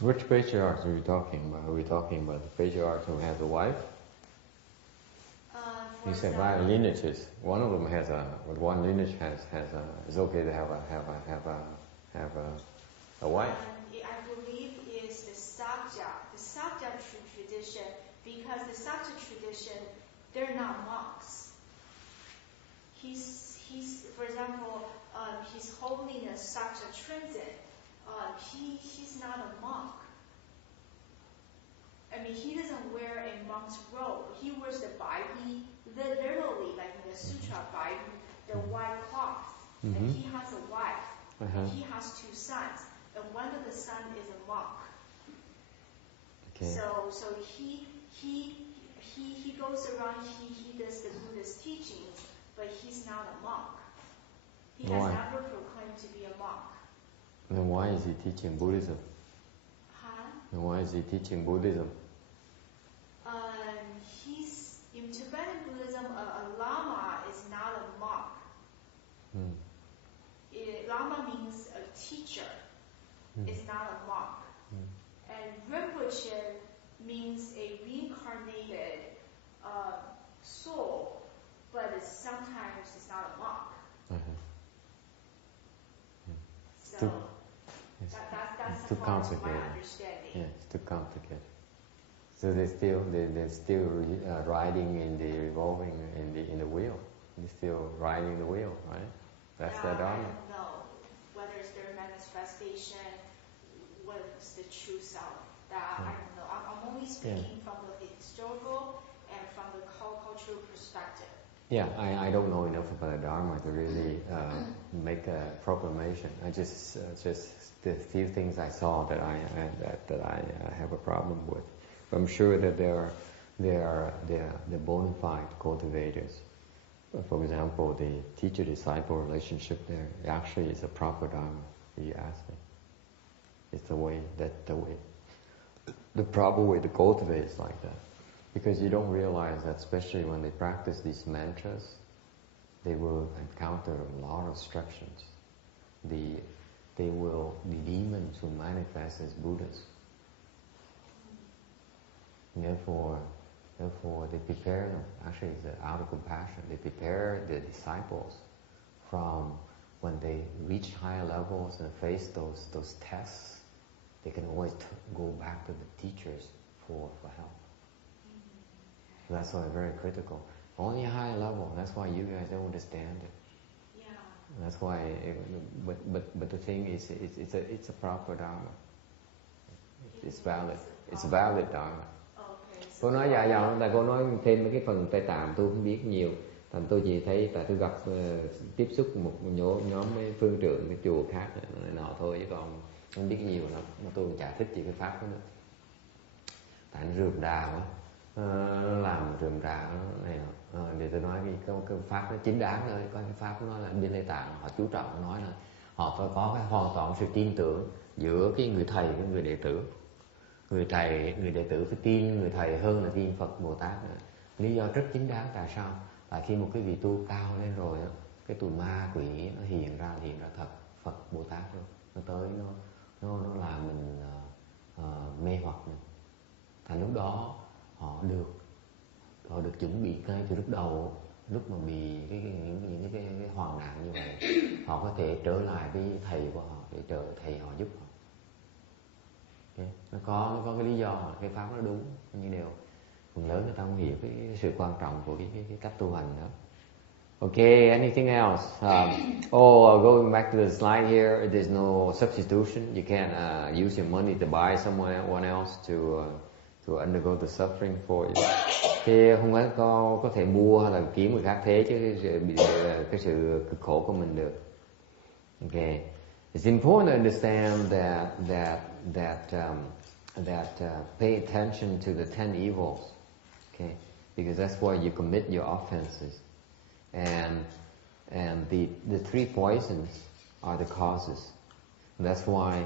Which patriarchs are we talking about? Are we talking about the patriarch who has a wife? You said five lineages. One of them has one lineage has it's okay to have have a wife. I believe is the Sakya tradition, because the Sakya tradition, they're not monks. He's for example, His Holiness Sakya Trinzen, he's not a monk. I mean, he doesn't wear a monk's robe. He wears the baihi, literally, like in the sutra, baihi, the white cloth. And he has a wife. And he has 2 sons. And one of the sons is a monk. Okay. So he goes around, he does the Buddhist teachings, but he's not a monk. He has never proclaimed to be a monk. Then why is he teaching Buddhism? And why is he teaching Buddhism? He's in Tibetan Buddhism. A lama is not a monk. Lama means a teacher. It's not a monk. And Rinpoche means a reincarnated soul, but sometimes it's not a monk. So that's too complicated. my understanding. Yeah, it's too complicated. So they're still riding in the revolving in the wheel. They're still riding the wheel, right? That's the Dharma. I don't know whether it's their manifestation, what's the true self. That I don't know. I'm only speaking from the historical and from the cultural perspective. Yeah, I don't know enough about the Dharma to really make a proclamation. I just the few things I saw that I have a problem with. But I'm sure that they are the bona fide cultivators. For example, the teacher-disciple relationship there actually is a proper Dharma. If you ask me, it's the proper way to cultivate is like that. Because you don't realize that, especially when they practice these mantras, they will encounter a lot of obstructions. The demons will manifest as Buddhas. Therefore, they prepare them. Actually, it's out of compassion. They prepare the disciples from when they reach higher levels and face those tests. They can always go back to the teachers for help. So that's why it's very critical. Only a higher level. That's why you guys don't understand it. Yeah. That's why. But the thing is, it's a proper Dharma. It's valid. It's valid Dharma. Cô nói dạo tại cô nói thêm mấy cái phần Tây Tạng tôi không biết nhiều. Thành tôi chỉ thấy tại tôi gặp tiếp xúc một nhóm mấy phương trượng cái chùa khác nọ thôi, chứ còn không biết nhiều lắm. Mà tôi chả thích gì cái pháp đó nữa. Tại nó rườm rà quá. Nó làm rườm rà này nọ. Để tôi nói cái pháp nó chính đáng thôi. Có cái pháp nó là bên Tây Tạng họ chú trọng nói là họ phải có cái hoàn toàn sự tin tưởng giữa cái người thầy với người đệ tử. Người đệ tử phải tin người thầy hơn là tin Phật Bồ Tát nữa. Lý do rất chính đáng. Tại sao? Tại khi một cái vị tu cao lên rồi, cái tụi ma quỷ nó hiện ra thật, Phật Bồ Tát luôn. Nó tới nó làm mình mê hoặc mình. Thành lúc đó họ được chuẩn bị ngay từ lúc đầu, lúc mà bị những cái hoạn nạn như vậy, họ có thể trở lại với thầy của họ để thầy họ giúp họ. Okay. Nó có cái lý do, cái pháp nó đúng, nhưng điều phần lớn người ta không hiểu cái sự quan trọng của cái cách tu hành đó. Okay, anything else? Going back to the slide here, there's no substitution. You can't use your money to buy someone else to undergo the suffering for you. Thì không có thể mua hay là kiếm người khác thế chứ cái sự cực khổ của mình được. Okay, it's important to understand that pay attention to the 10 evils. Okay, because that's where you commit your offenses, and the 3 poisons are the causes. And that's why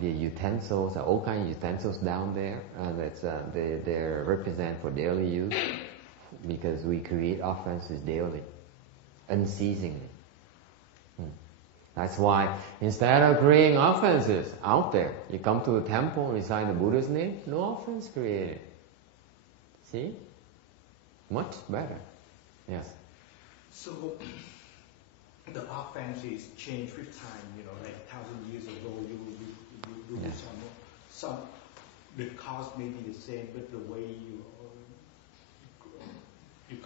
the utensils, all kinds of utensils down there, they represent for daily use, because we create offenses daily, unceasingly. That's why instead of creating offenses out there, you come to the temple and recite the Buddha's name, no offense created. See? Much better. Yes. So, the offenses change with time. You know, like 1,000 years ago, you do some. The cause may be the same, but the way you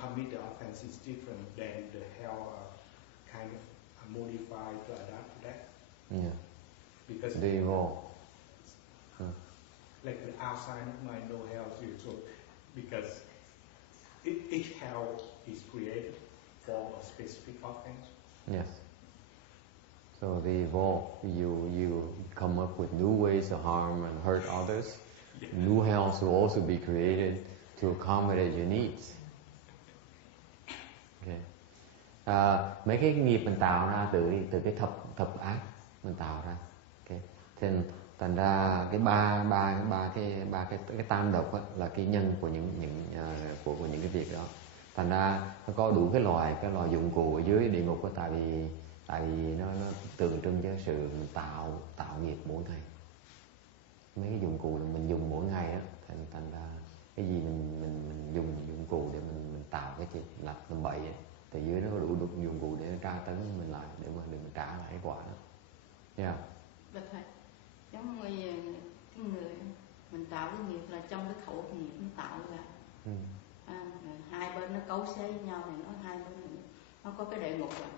commit the offense is different. Then the hell kind of modified to adapt to that. Yeah. Because they evolve. Like the outside of mind, no hell too. So because each hell is created for a specific offense. Yes. So they evolve. You come up with new ways to harm and hurt others. Yeah. New hells will also be created to accommodate your needs. Okay. Mấy cái nghiệp mình tạo ra từ cái thập ác mình tạo ra. Okay. Thành ra cái ba cái tam độc á, là cái nhân của của những cái việc đó. Thành ra nó có đủ cái loài dụng cụ ở dưới địa ngục á, tại vì nó tượng trưng cho sự mình tạo nghiệp mỗi ngày. Mấy cái dụng cụ mình dùng mỗi ngày á, thành ra cái gì mình dùng dụng cụ để mình tạo cái chuyện làm bậy á, thì dưới nó có đủ dụng cụ để nó tra tấn mình lại, để mình trả lại cái quả đó. Yeah. Được thôi. Giống như cái người mình tạo cái nghiệp là trong cái khẩu nghiệp nó tạo ra. Hai bên nó cấu xé với nhau thì nó hai bên nó có cái địa ngục rồi.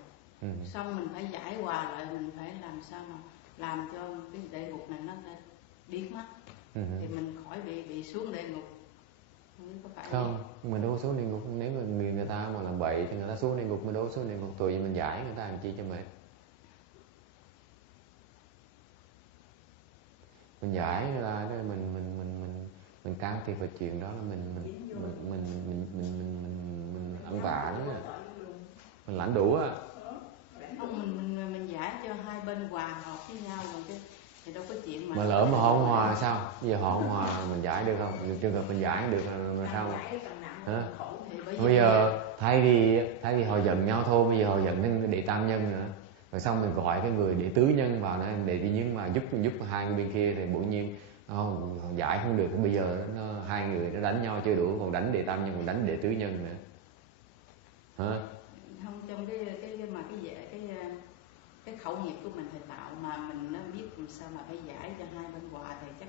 Xong mình phải giải hòa lại, mình phải làm sao mà làm cho cái địa ngục này nó biến mất. Thì mình khỏi bị xuống địa ngục. Không, mình đâu có xuống địa ngục. Nếu người ta mà làm bậy thì người ta xuống địa ngục, mình đâu có xuống địa ngục. Tùy mình giải người ta làm chi cho mình giải người ta, mình can thiệp vào chuyện đó là mình ăn vạ đó, mình lãnh đủ á. Mình giải cho hai bên hòa hợp với nhau rồi chứ, thì đâu có chuyện mà lỡ mà họ không hòa sao? Bây giờ họ không hòa mình giải được không? Trường hợp mình giải được là sao mà? Hả? Bây giờ thay vì họ giận nhau thôi, bây giờ họ giận đến đệ tam nhân nữa. Rồi xong mình gọi cái người đệ tứ nhân vào để tự nhiên mà giúp hai bên kia thì bỗng nhiên giải không được. Bây giờ hai người nó đánh nhau chưa đủ, còn đánh đệ tam nhân, còn đánh đệ tứ nhân nữa. Hả? Không, trong cái khẩu nghiệp của mình thì tạo mà mình nó biết làm sao mà phải giải cho hai bên hòa thì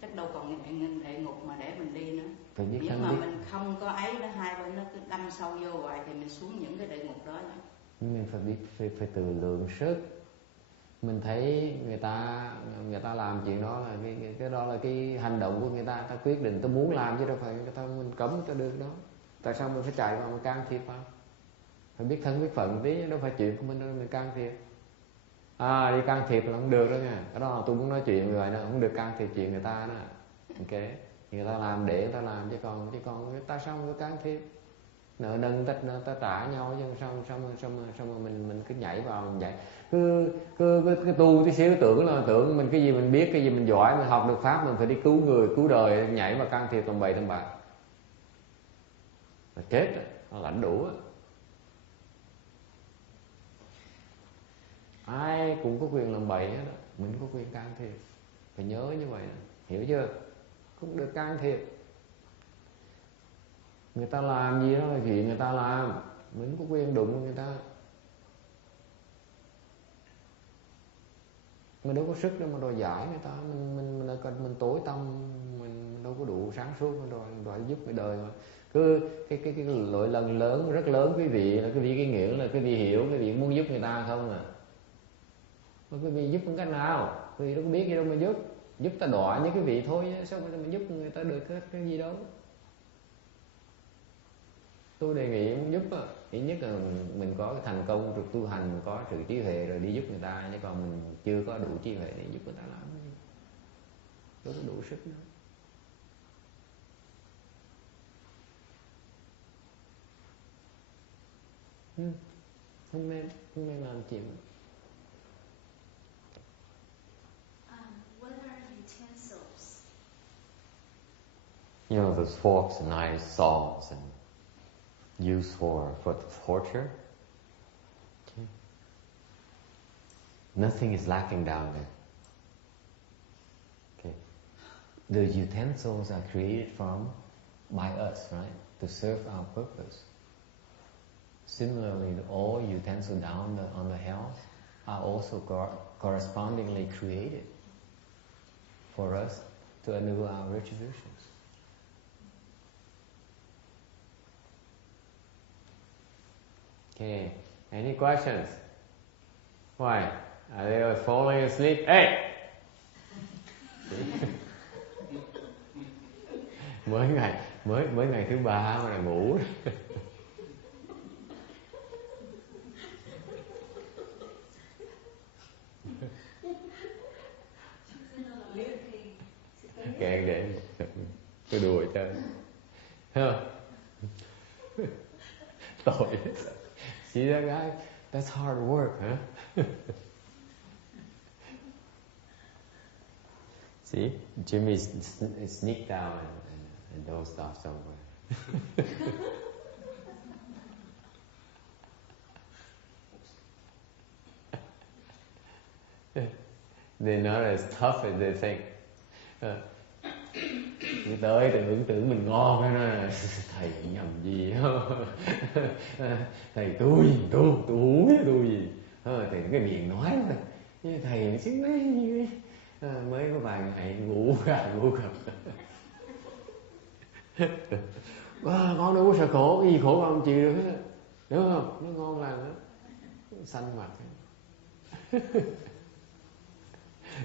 chắc đâu còn địa ngục mà để mình đi nữa. Nếu mà mình không có ấy đó, hai bên nó cứ đâm sâu vô hoài thì mình xuống những cái địa ngục đó. Mình phải biết phải tự lượng sức. Mình thấy người ta làm chuyện đó là cái đó là cái hành động của người ta quyết định tôi muốn làm chứ đâu phải người ta mình cấm người ta được đó. Tại sao mình phải chạy vào mình can thiệp vào? Phải biết thân biết phận tí, đâu phải chuyện của mình đâu mình can thiệp. Đi can thiệp là không được đó nha. Cái đó là tôi muốn nói chuyện người đó, không được can thiệp chuyện người ta đó. Ok, người ta làm để người ta làm chứ còn tại sao mình can thiệp? Nợ nần ta trả nhau chứ sao mà mình cứ nhảy vào mình nhảy cứ tu tí xíu tưởng mình cái gì mình biết, cái gì mình giỏi, mình học được pháp mình phải đi cứu người cứu đời, nhảy vào can thiệp tầm bậy tầm bạ là chết rồi, nó lãnh đủ. Ai cũng có quyền làm bậy hết, mình có quyền can thiệp, phải nhớ như vậy, hiểu chưa? Không được can thiệp. Người ta làm gì đó là chuyện người ta làm, mình có quyền đụng người ta. Mình đâu có sức đâu mà đòi giải người ta, mình tối tâm, mình đâu có đủ sáng suốt mà đòi giúp người đời mà. Cứ cái lỗi lần lớn rất lớn quý vị là quý vị cái nghĩa là quý vị hiểu, quý vị muốn giúp người ta không à. Mà quý vị giúp bằng cách nào? Quý vị đâu có biết gì đâu mà giúp ta đọa như quý vị thôi, sao mà mình giúp người ta được cái gì đâu. Tôi đề nghị muốn giúp ít nhất là mình có cái thành công được tu hành, có sự trí huệ rồi đi giúp người ta, chứ còn mình chưa có đủ trí huệ để giúp người ta làm gì, đâu có đủ sức nữa. Không nên làm chuyện. What are utensils? You know those forks and knives, saws and used for torture. Okay. Nothing is lacking down there. Okay. The utensils are created by us, right? To serve our purpose. Similarly, all utensils down on the house are also correspondingly created for us to undergo our retributions. Okay, any questions? Why? Are they falling asleep? Hey! mới ngày thứ 3 mà là ngủ. Càng để tôi đùa chơi. Thấy không? Tội. See that guy? That's hard work, huh? See, Jimmy sneaked out and dozed off somewhere. They're not as tough as they think. Đi tới tưởng mình ngon cái nó thầy nhầm gì không? Thầy tôi uống tôi gì? Thầy cái miệng nói thôi. Thầy xứng mấy mới có vài ngày ngủ gà. Con đâu có sợ khổ, cái gì khổ con chịu được hết, đúng không? Nó ngon lành đó, xanh mặt.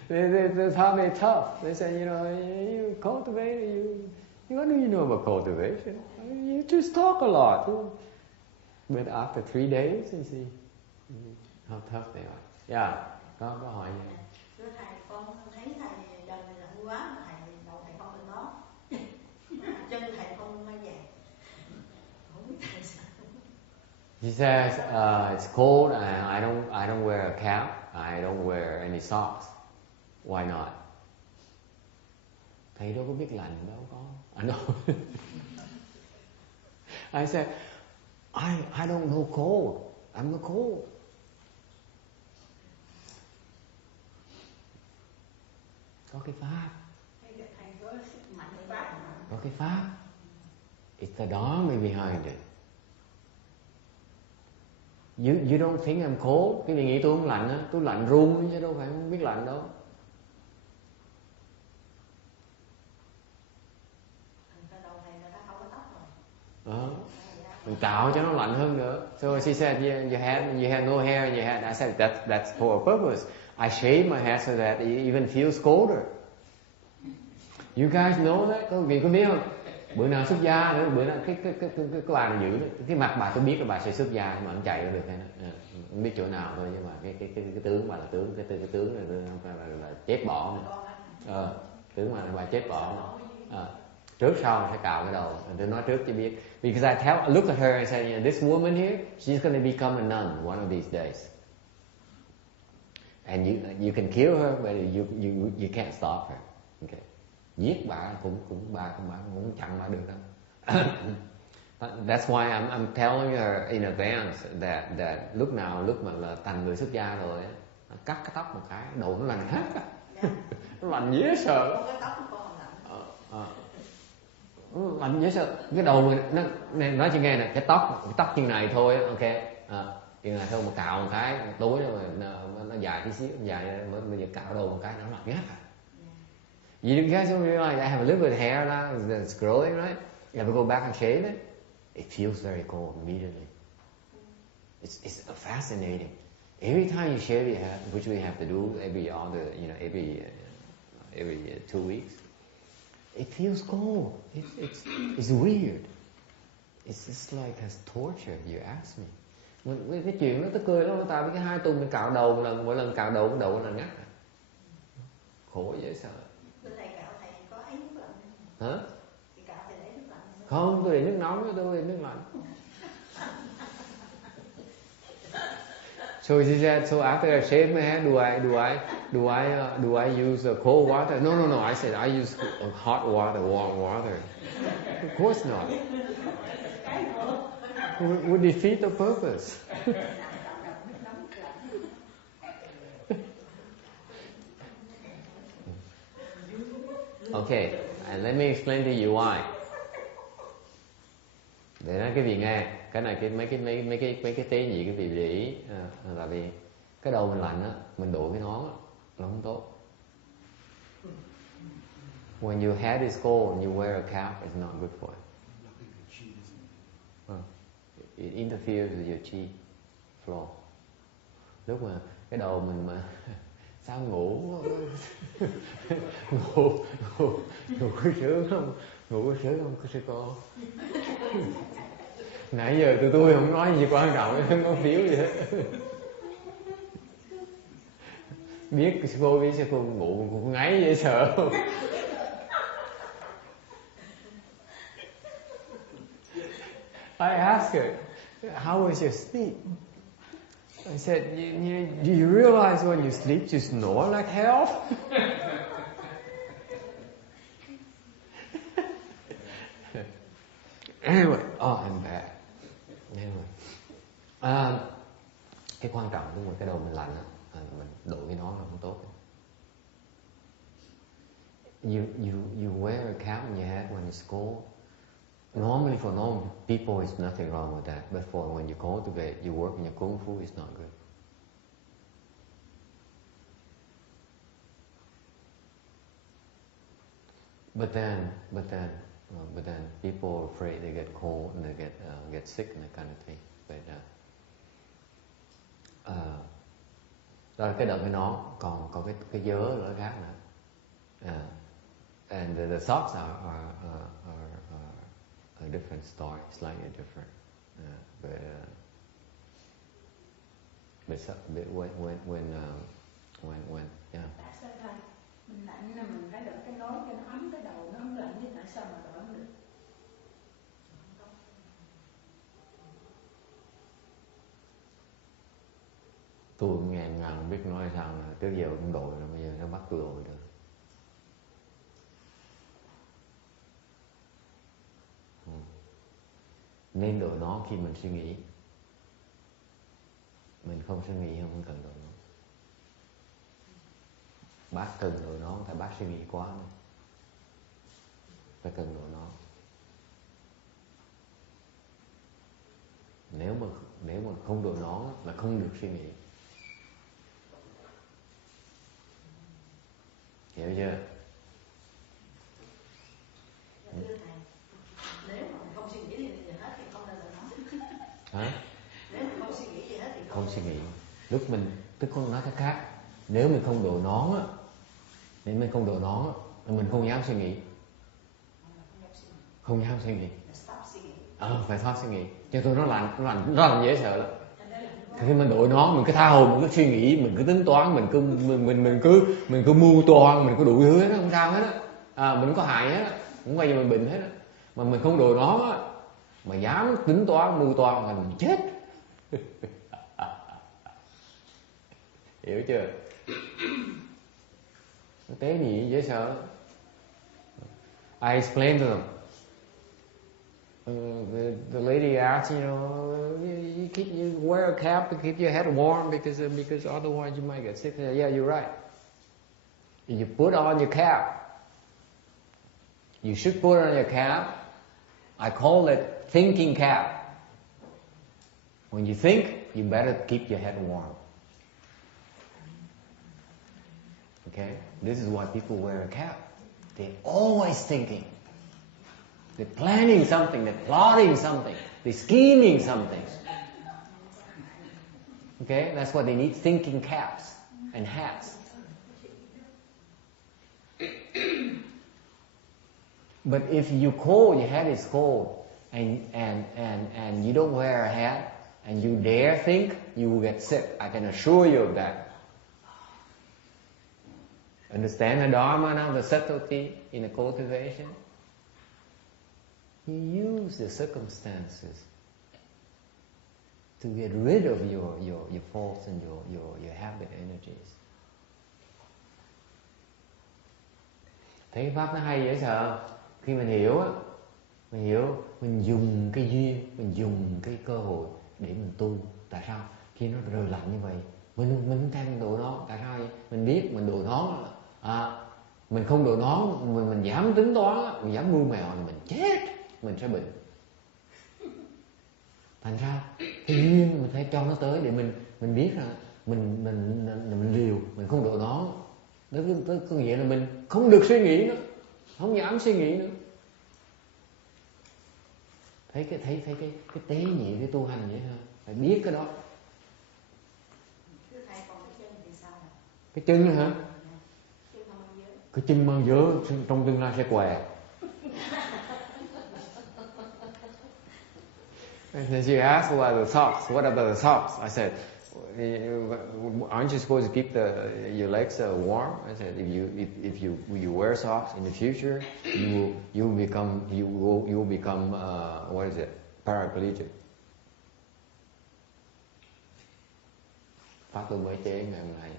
They thought they're tough. They said, you cultivate, what do you know about cultivation? You just talk a lot. But after 3 days, you see how tough they are. Yeah, có hỏi gì? Thưa thầy, con thấy thầy gần này nặng quá, mà thầy đầu thầy không được đó. Chân thầy không mang giày. Không biết thầy sao. She says, it's cold and I don't wear a cap. I don't wear any socks. Why not? Thầy đâu có biết lạnh đâu con. I know. I said, I don't know cold. I'm not cold. Có cái pháp. Có cái pháp. It's the Dharma behind it. You don't think I'm cold? Cái gì nghĩ tôi không lạnh á? Tôi lạnh run chứ đâu phải không biết lạnh đâu. Mình tạo cho nó lạnh hơn nữa. So she said, yeah, you had no hair in your head. I said, that's for a purpose. I shave my hair so that it even feels colder. You guys know that? Các vị có biết không? Bữa nào xuất gia nữa, bữa nào cái bà này giữ đó. Cái mặt bà tôi biết là bà sẽ xuất gia nhưng mà không chạy được hay không biết chỗ nào thôi, nhưng mà cái tướng bà là tướng, cái tướng là chết bỏ này. Tướng mà bà chết bỏ này. Trước sau sẽ cạo cái đầu. Tôi nói trước cho biết. Because I look at her and say, this woman here, she's going to become a nun one of these days. And you can kill her, but you can't stop her. Okay. Giết bà cũng chặn bà được đâu. That's why I'm telling her in advance that lúc mà là thành người xuất gia rồi cắt cái tóc một cái, đầu nó lành hết. Nó lành dễ sợ. Lạnh dễ sợ. Cái đầu mình nói cho nghe nè, cái tóc chừng này thôi, ok, chừng này thôi mà cạo một cái tối nó dài tí xíu, dài bây giờ cạo đầu một cái nó lạnh ngắt. You guys don't realize I have a little bit of hair now that's growing, right? You have to go back and shave it. It feels very cold immediately. It's fascinating. Every time you shave your head, which we have to do every 2 weeks. It feels cold. It's weird. It's just like as torture, you ask me. Cái chuyện đó tôi cười lắm, tại vì cái 2 tuần mình cạo đầu mỗi lần cạo đầu là ngắt. Khổ dễ sợ. Hả? Không, tôi để nước nóng, tôi để nước lạnh. So she said, so after I shave my head, do I use cold water? No. I said I use hot water, warm water. Of course not. Would defeat the purpose. Okay, and let me explain to you why. Để nói cái vị nghe, cái này mấy cái tế nhị cái vị để ý là vì cái đầu mình lạnh á, mình đội cái nón á là không tốt. When your head is cold and you wear a cap, it's not good for it. It interferes with your chi flow. Lúc mà cái đầu mình mà sao ngủ có sướng không? Ngủ có sướng không sư cô? Nãy giờ tụi tôi không nói gì quan trọng, không có phiếu gì hết. Biết sư cô ngủ cũng ngáy dễ sợ không? I asked her, how was your sleep? I said, do you realize when you sleep you snore like hell? Anyway, I'm bad. Anyway, cái quan trọng của cái đầu mình lạnh á, mình đội cái nón là không tốt. You wear a cap on your head when it's cold. Normally, for normal people, it's nothing wrong with that. But for when you cultivate, you work in your kung fu, it's not good. But then people are afraid they get cold and they get sick and that kind of thing. But đó là cái đầu cái nón, còn cái vớ là khác nữa. And the socks are a different story, slightly different. But when yeah. Tại sao thầy mình lạnh là mình phải đổi cái nón cho nó ấm cái đầu, nó không lạnh chứ tại sao mà đổi không được? Tôi ngàn biết nói sao là trước giờ cũng đội rồi, bây giờ nó bắt tôi đội được. Nên đội nó khi mình suy nghĩ. Mình không suy nghĩ không cần đội nó. Bác cần đội nó tại bác suy nghĩ quá nữa. Phải cần đội nó. Nếu mà không đội nó là không được suy nghĩ. Hiểu chưa? Nếu mà không suy nghĩ gì hết thì không nên đội nó. Hả? Nếu mà không suy nghĩ gì hết thì không suy nghĩ. Lúc mình tức không nói cách khác, nếu mình không đội nón á, nên mình không đội nón á, mình không dám suy nghĩ. Không dám suy nghĩ. Phải stop suy nghĩ. Cho tôi nó lạnh dễ sợ lắm. Khi mình đội nón, mình cứ tha hồ, mình cứ suy nghĩ, mình cứ tính toán, mình cứ mưu toan, mình cứ đủ thứ hết, không sao hết á. Mình có hại hết á, không bao giờ mình bệnh hết á. Mà mình không đội nón á, mà dám tính toán, mưu toan là mình chết. Hiểu chưa? Tế nhị dễ sợ. I explained to them. The lady asked, you wear a cap to keep your head warm because otherwise you might get sick. I said, yeah, you're right. You put on your cap. You should put on your cap. I call it thinking cap. When you think, you better keep your head warm. Okay? This is why people wear a cap. They're always thinking. They're planning something, they're plotting something, they're scheming something. Okay? That's why they need thinking caps and hats. But if you cold, your head is cold, and you don't wear a hat, and you dare think, you will get sick. I can assure you of that. Understand the Dharma now, the subtlety in the cultivation? You use the circumstances to get rid of your faults and your habit energies. Thấy pháp nó hay dễ sợ. Khi mình hiểu á, mình dùng cái duyên, mình dùng cái cơ hội để mình tu. Tại sao? Khi nó rời lạnh như vậy, mình không theo đội nó. Tại sao vậy? Mình biết mình đội nón, mình không đội nón, mình dám tính toán, mình dám mưu mèo, mình chết, mình sẽ bệnh. Thành ra cái duyên mình phải cho nó tới để mình biết là mình liều, mình không độ nó. Nó có nghĩa là mình không được suy nghĩ nữa, không dám suy nghĩ nữa. Thấy cái tế nhị cái tu hành vậy ha, phải biết cái đó. Thưa thầy, còn cái chân thì sao? Cái chân hả? Chân không mang giới. Cái chân mang giới trong tương lai sẽ què. And then she asked, "What are the socks? What about the socks?" I said, "Aren't you supposed to keep your legs warm?" I said, "If you wear socks in the future, you will become what is it? Paraplegic." Pháp tôi mới chế ngày hôm nay.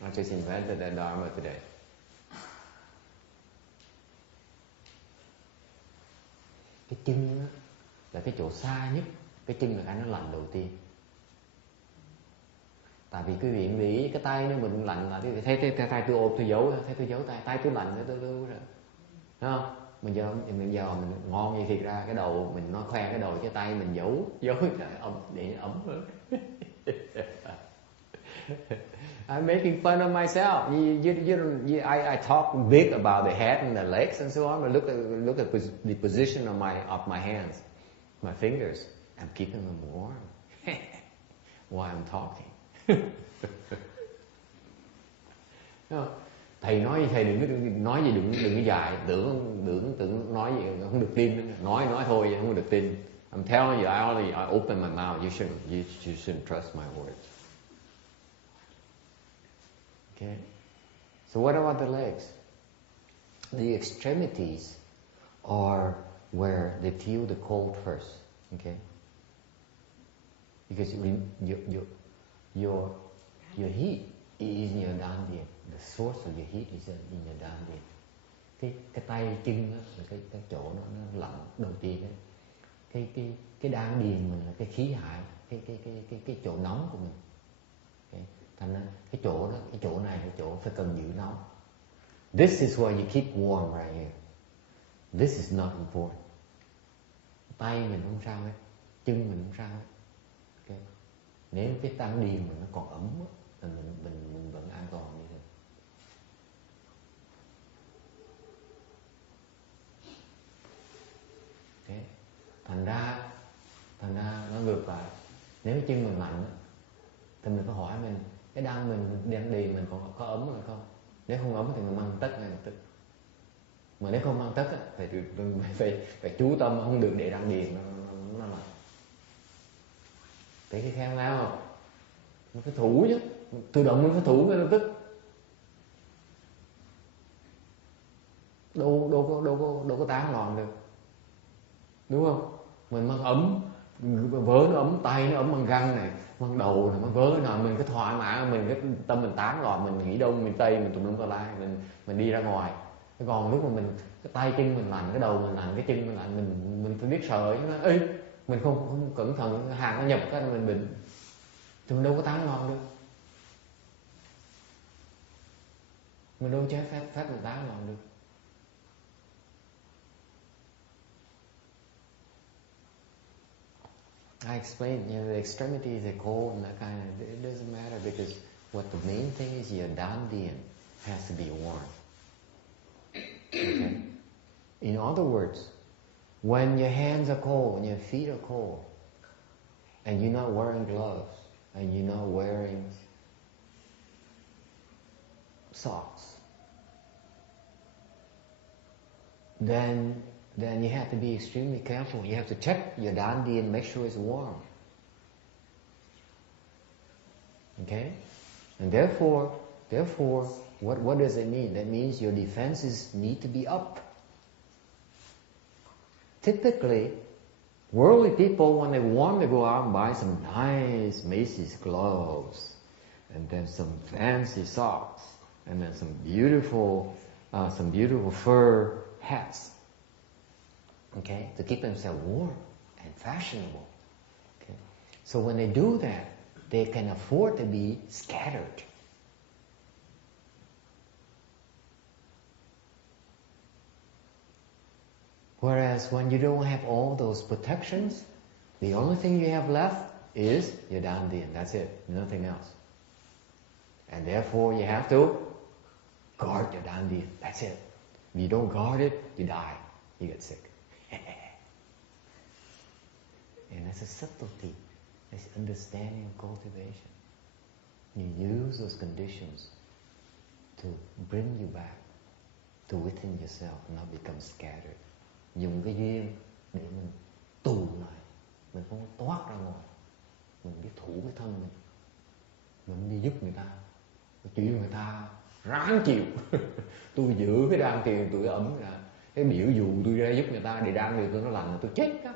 I just invented that dharma today. Cái chân á, là cái chỗ xa nhất, cái chân là cái nó lạnh đầu tiên. Tại vì quý vị nghĩ cái tay nó mình lạnh là thấy tay tôi ôm tôi giấu, thấy tôi giấu tay tôi lạnh tôi rồi, thấy không? Mình giờ mình ngon như thiệt ra cái đầu mình nó khoe cái đầu, cái tay mình giấu để ấm hơn. I'm making fun of myself. I talk big about the head and the legs and so on, but look at the position of my hands, my fingers. I'm keeping them warm while I'm talking. Thầy nói với thầy đừng nói gì đừng có dài, tưởng nói gì không được tin, nói thôi không được tin. I'm telling you, I open my mouth. You shouldn't trust my words. Okay. So what about the legs? The extremities are where they feel the cold first. Okay. Because your heat is in your dandian. The source of your heat is in your dandian. Cái tay chân đó, là cái chỗ nó lạnh đầu tiên ấy. Cái đan điền mình là cái khí hải, cái chỗ nóng của mình. Okay. Thành ra cái chỗ này là chỗ phải cần giữ nóng. This is why you keep warm right here. This is not important. Tay mình không sao hết, chân mình không sao hết. Okay. Nếu cái đan điền mình nó còn ấm thì mình vẫn an toàn như thế. Okay. Thành ra nó ngược lại. Nếu chân mình lạnh thì mình phải hỏi mình cái đan điền mình còn có ấm hay không. Nếu không ấm thì mình mang tất ngay lập tức. Mà nếu không mang tất phải chú tâm không được để đan điền nó lạnh. Thấy cái khéo léo không? Mình phải thủ chứ, tự động mình phải thủ ngay lập tức. Đâu có tán loạn được, đúng không? Mình mang ấm, vớ nó ấm, tay nó ấm bằng găng này, mang đầu này, mang vớ nào mình cứ thoải mái, mình cái tâm mình tán loạn, mình nghĩ đông, mình tây, mình tùm lum tà lai, mình đi ra ngoài. Còn lúc mà mình cái tay chân mình lạnh, cái đầu mình lạnh, cái chân mình lạnh, mình phải biết sợ chứ. Ê, mình không cẩn thận hàng nó nhập cái mình bệnh thì mình đâu có tán loạn được. Mình đâu chế phép mình tán loạn được. I explained, the extremities are cold and that kind of, it doesn't matter because what the main thing is your dandian has to be warm. Okay? In other words, when your hands are cold, when your feet are cold, and you're not wearing gloves, and you're not wearing socks, then you have to be extremely careful. You have to check your dandian and make sure it's warm. Okay? And therefore, what does it mean? That means your defenses need to be up. Typically, worldly people, when they want to go out and buy some nice Macy's gloves, and then some fancy socks, and then some beautiful fur hats, okay, to keep themselves warm and fashionable. Okay, so when they do that, they can afford to be scattered. Whereas when you don't have all those protections, The only thing you have left is your dandian. That's it. Nothing else. And therefore you have to guard your dandian. That's it. If you don't guard it, you die. You get sick. And that's a subtlety. It's understanding of cultivation. You use those conditions to bring you back to within yourself, not become scattered. Dùng cái duyên để mình tù lại, mình không toát ra ngoài, mình biết thủ cái thân mình đi giúp người ta, chuyện người ta ráng chịu. Tôi giữ cái đan tiền tôi ấm ra, cái biểu dụ tôi ra giúp người ta để đan tiền tôi nó lành là tôi chết đó.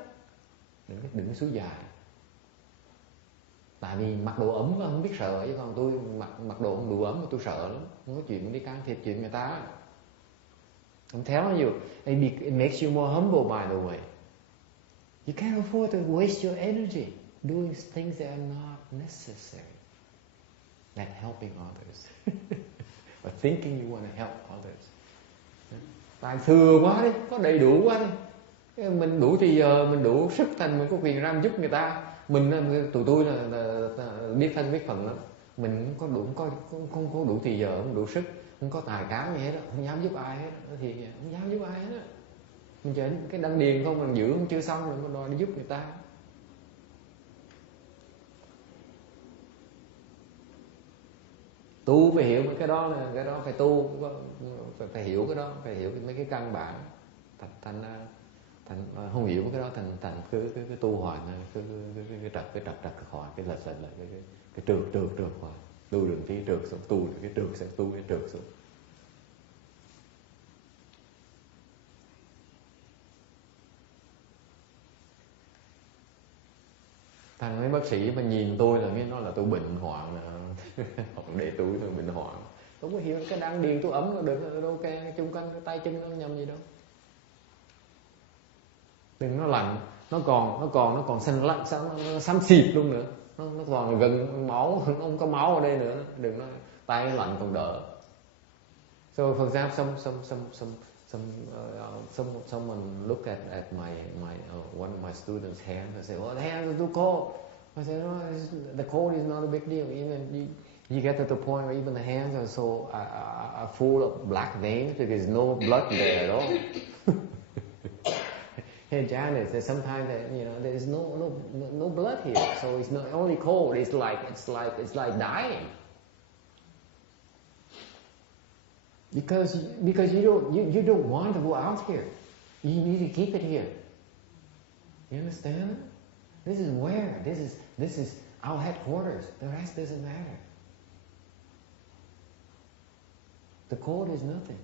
Đừng có xuống dài. Tại vì mặc đồ ấm không biết sợ, chứ còn tôi mặc đồ không đủ ấm mà tôi sợ lắm, không có chuyện đi can thiệp chuyện người ta. I'm telling you, it makes you more humble, by the way. You can't afford to waste your energy doing things that are not necessary, like helping others, or thinking you want to help others. Tại thừa quá đi, có đầy đủ quá đi. Mình đủ thì giờ, mình đủ sức thành mình có quyền ra giúp người ta. Tụi tôi là biết thân biết phận lắm. Mình không có đủ thì giờ, không đủ sức, không có tài cán gì hết đó, không dám giúp ai hết, thì không dám giúp ai hết á. Mình chỉ cái đăng điền không, mình giữ không chưa xong rồi mình đòi đi giúp người ta. Tu phải hiểu cái đó, phải tu, phải hiểu cái đó, phải hiểu mấy cái căn bản. Thành không hiểu cái đó thành cái tu hoài, cái trật hoài, cái lệch cái trượt hoài, tu đường tí trượt xuống, tu cái trượt sẽ tu cái trượt xuống. Thành mấy bác sĩ mà nhìn tôi là biết nó là tôi bệnh hoạn, hoặc để tôi bệnh hoạn. Tôi không có hiểu cái đăng điền tôi ấm là được, ok, chung quanh cái tay chân nó nhầm gì đâu. Đừng nó lạnh, nó còn xanh lạnh, xám xịt luôn nữa, nó còn gần máu, nó không có máu ở đây nữa. Đừng nói tay lạnh còn đỡ. So for example, someone look at my one of my students' hands and say, "Well, the hands are too cold." I say, "No, the cold is not a big deal. Even you get to the point where even the hands are so are full of black veins because there's no blood there at all." Hey Janice, sometimes there's no blood here, so it's not only cold. It's like dying. Because you don't want to go out here. You need to keep it here. You understand? This is where this is our headquarters. The rest doesn't matter. The cold is nothing.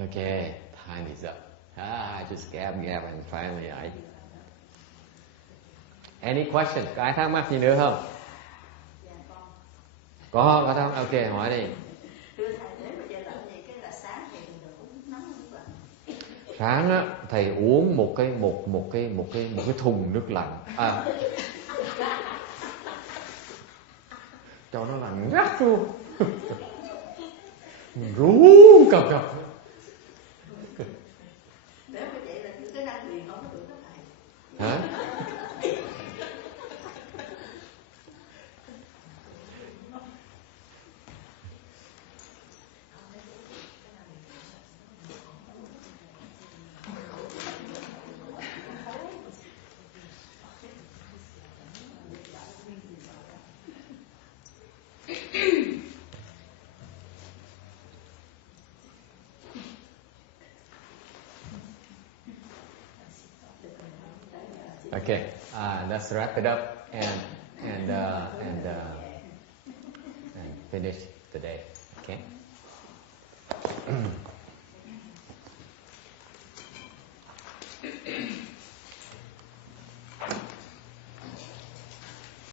Okay, time is up. I just gab and finally Any question? Có ai thắc mắc gì nữa không? Có thắc mắc. Ok, hỏi đi. Sáng á, thầy uống một cái thùng nước lạnh. Cho nó lạnh rắc luôn. Rú cập. Nếu như vậy là những cái năng lượng không được đó thầy. Hả? Okay, let's wrap it up and finish today. Okay.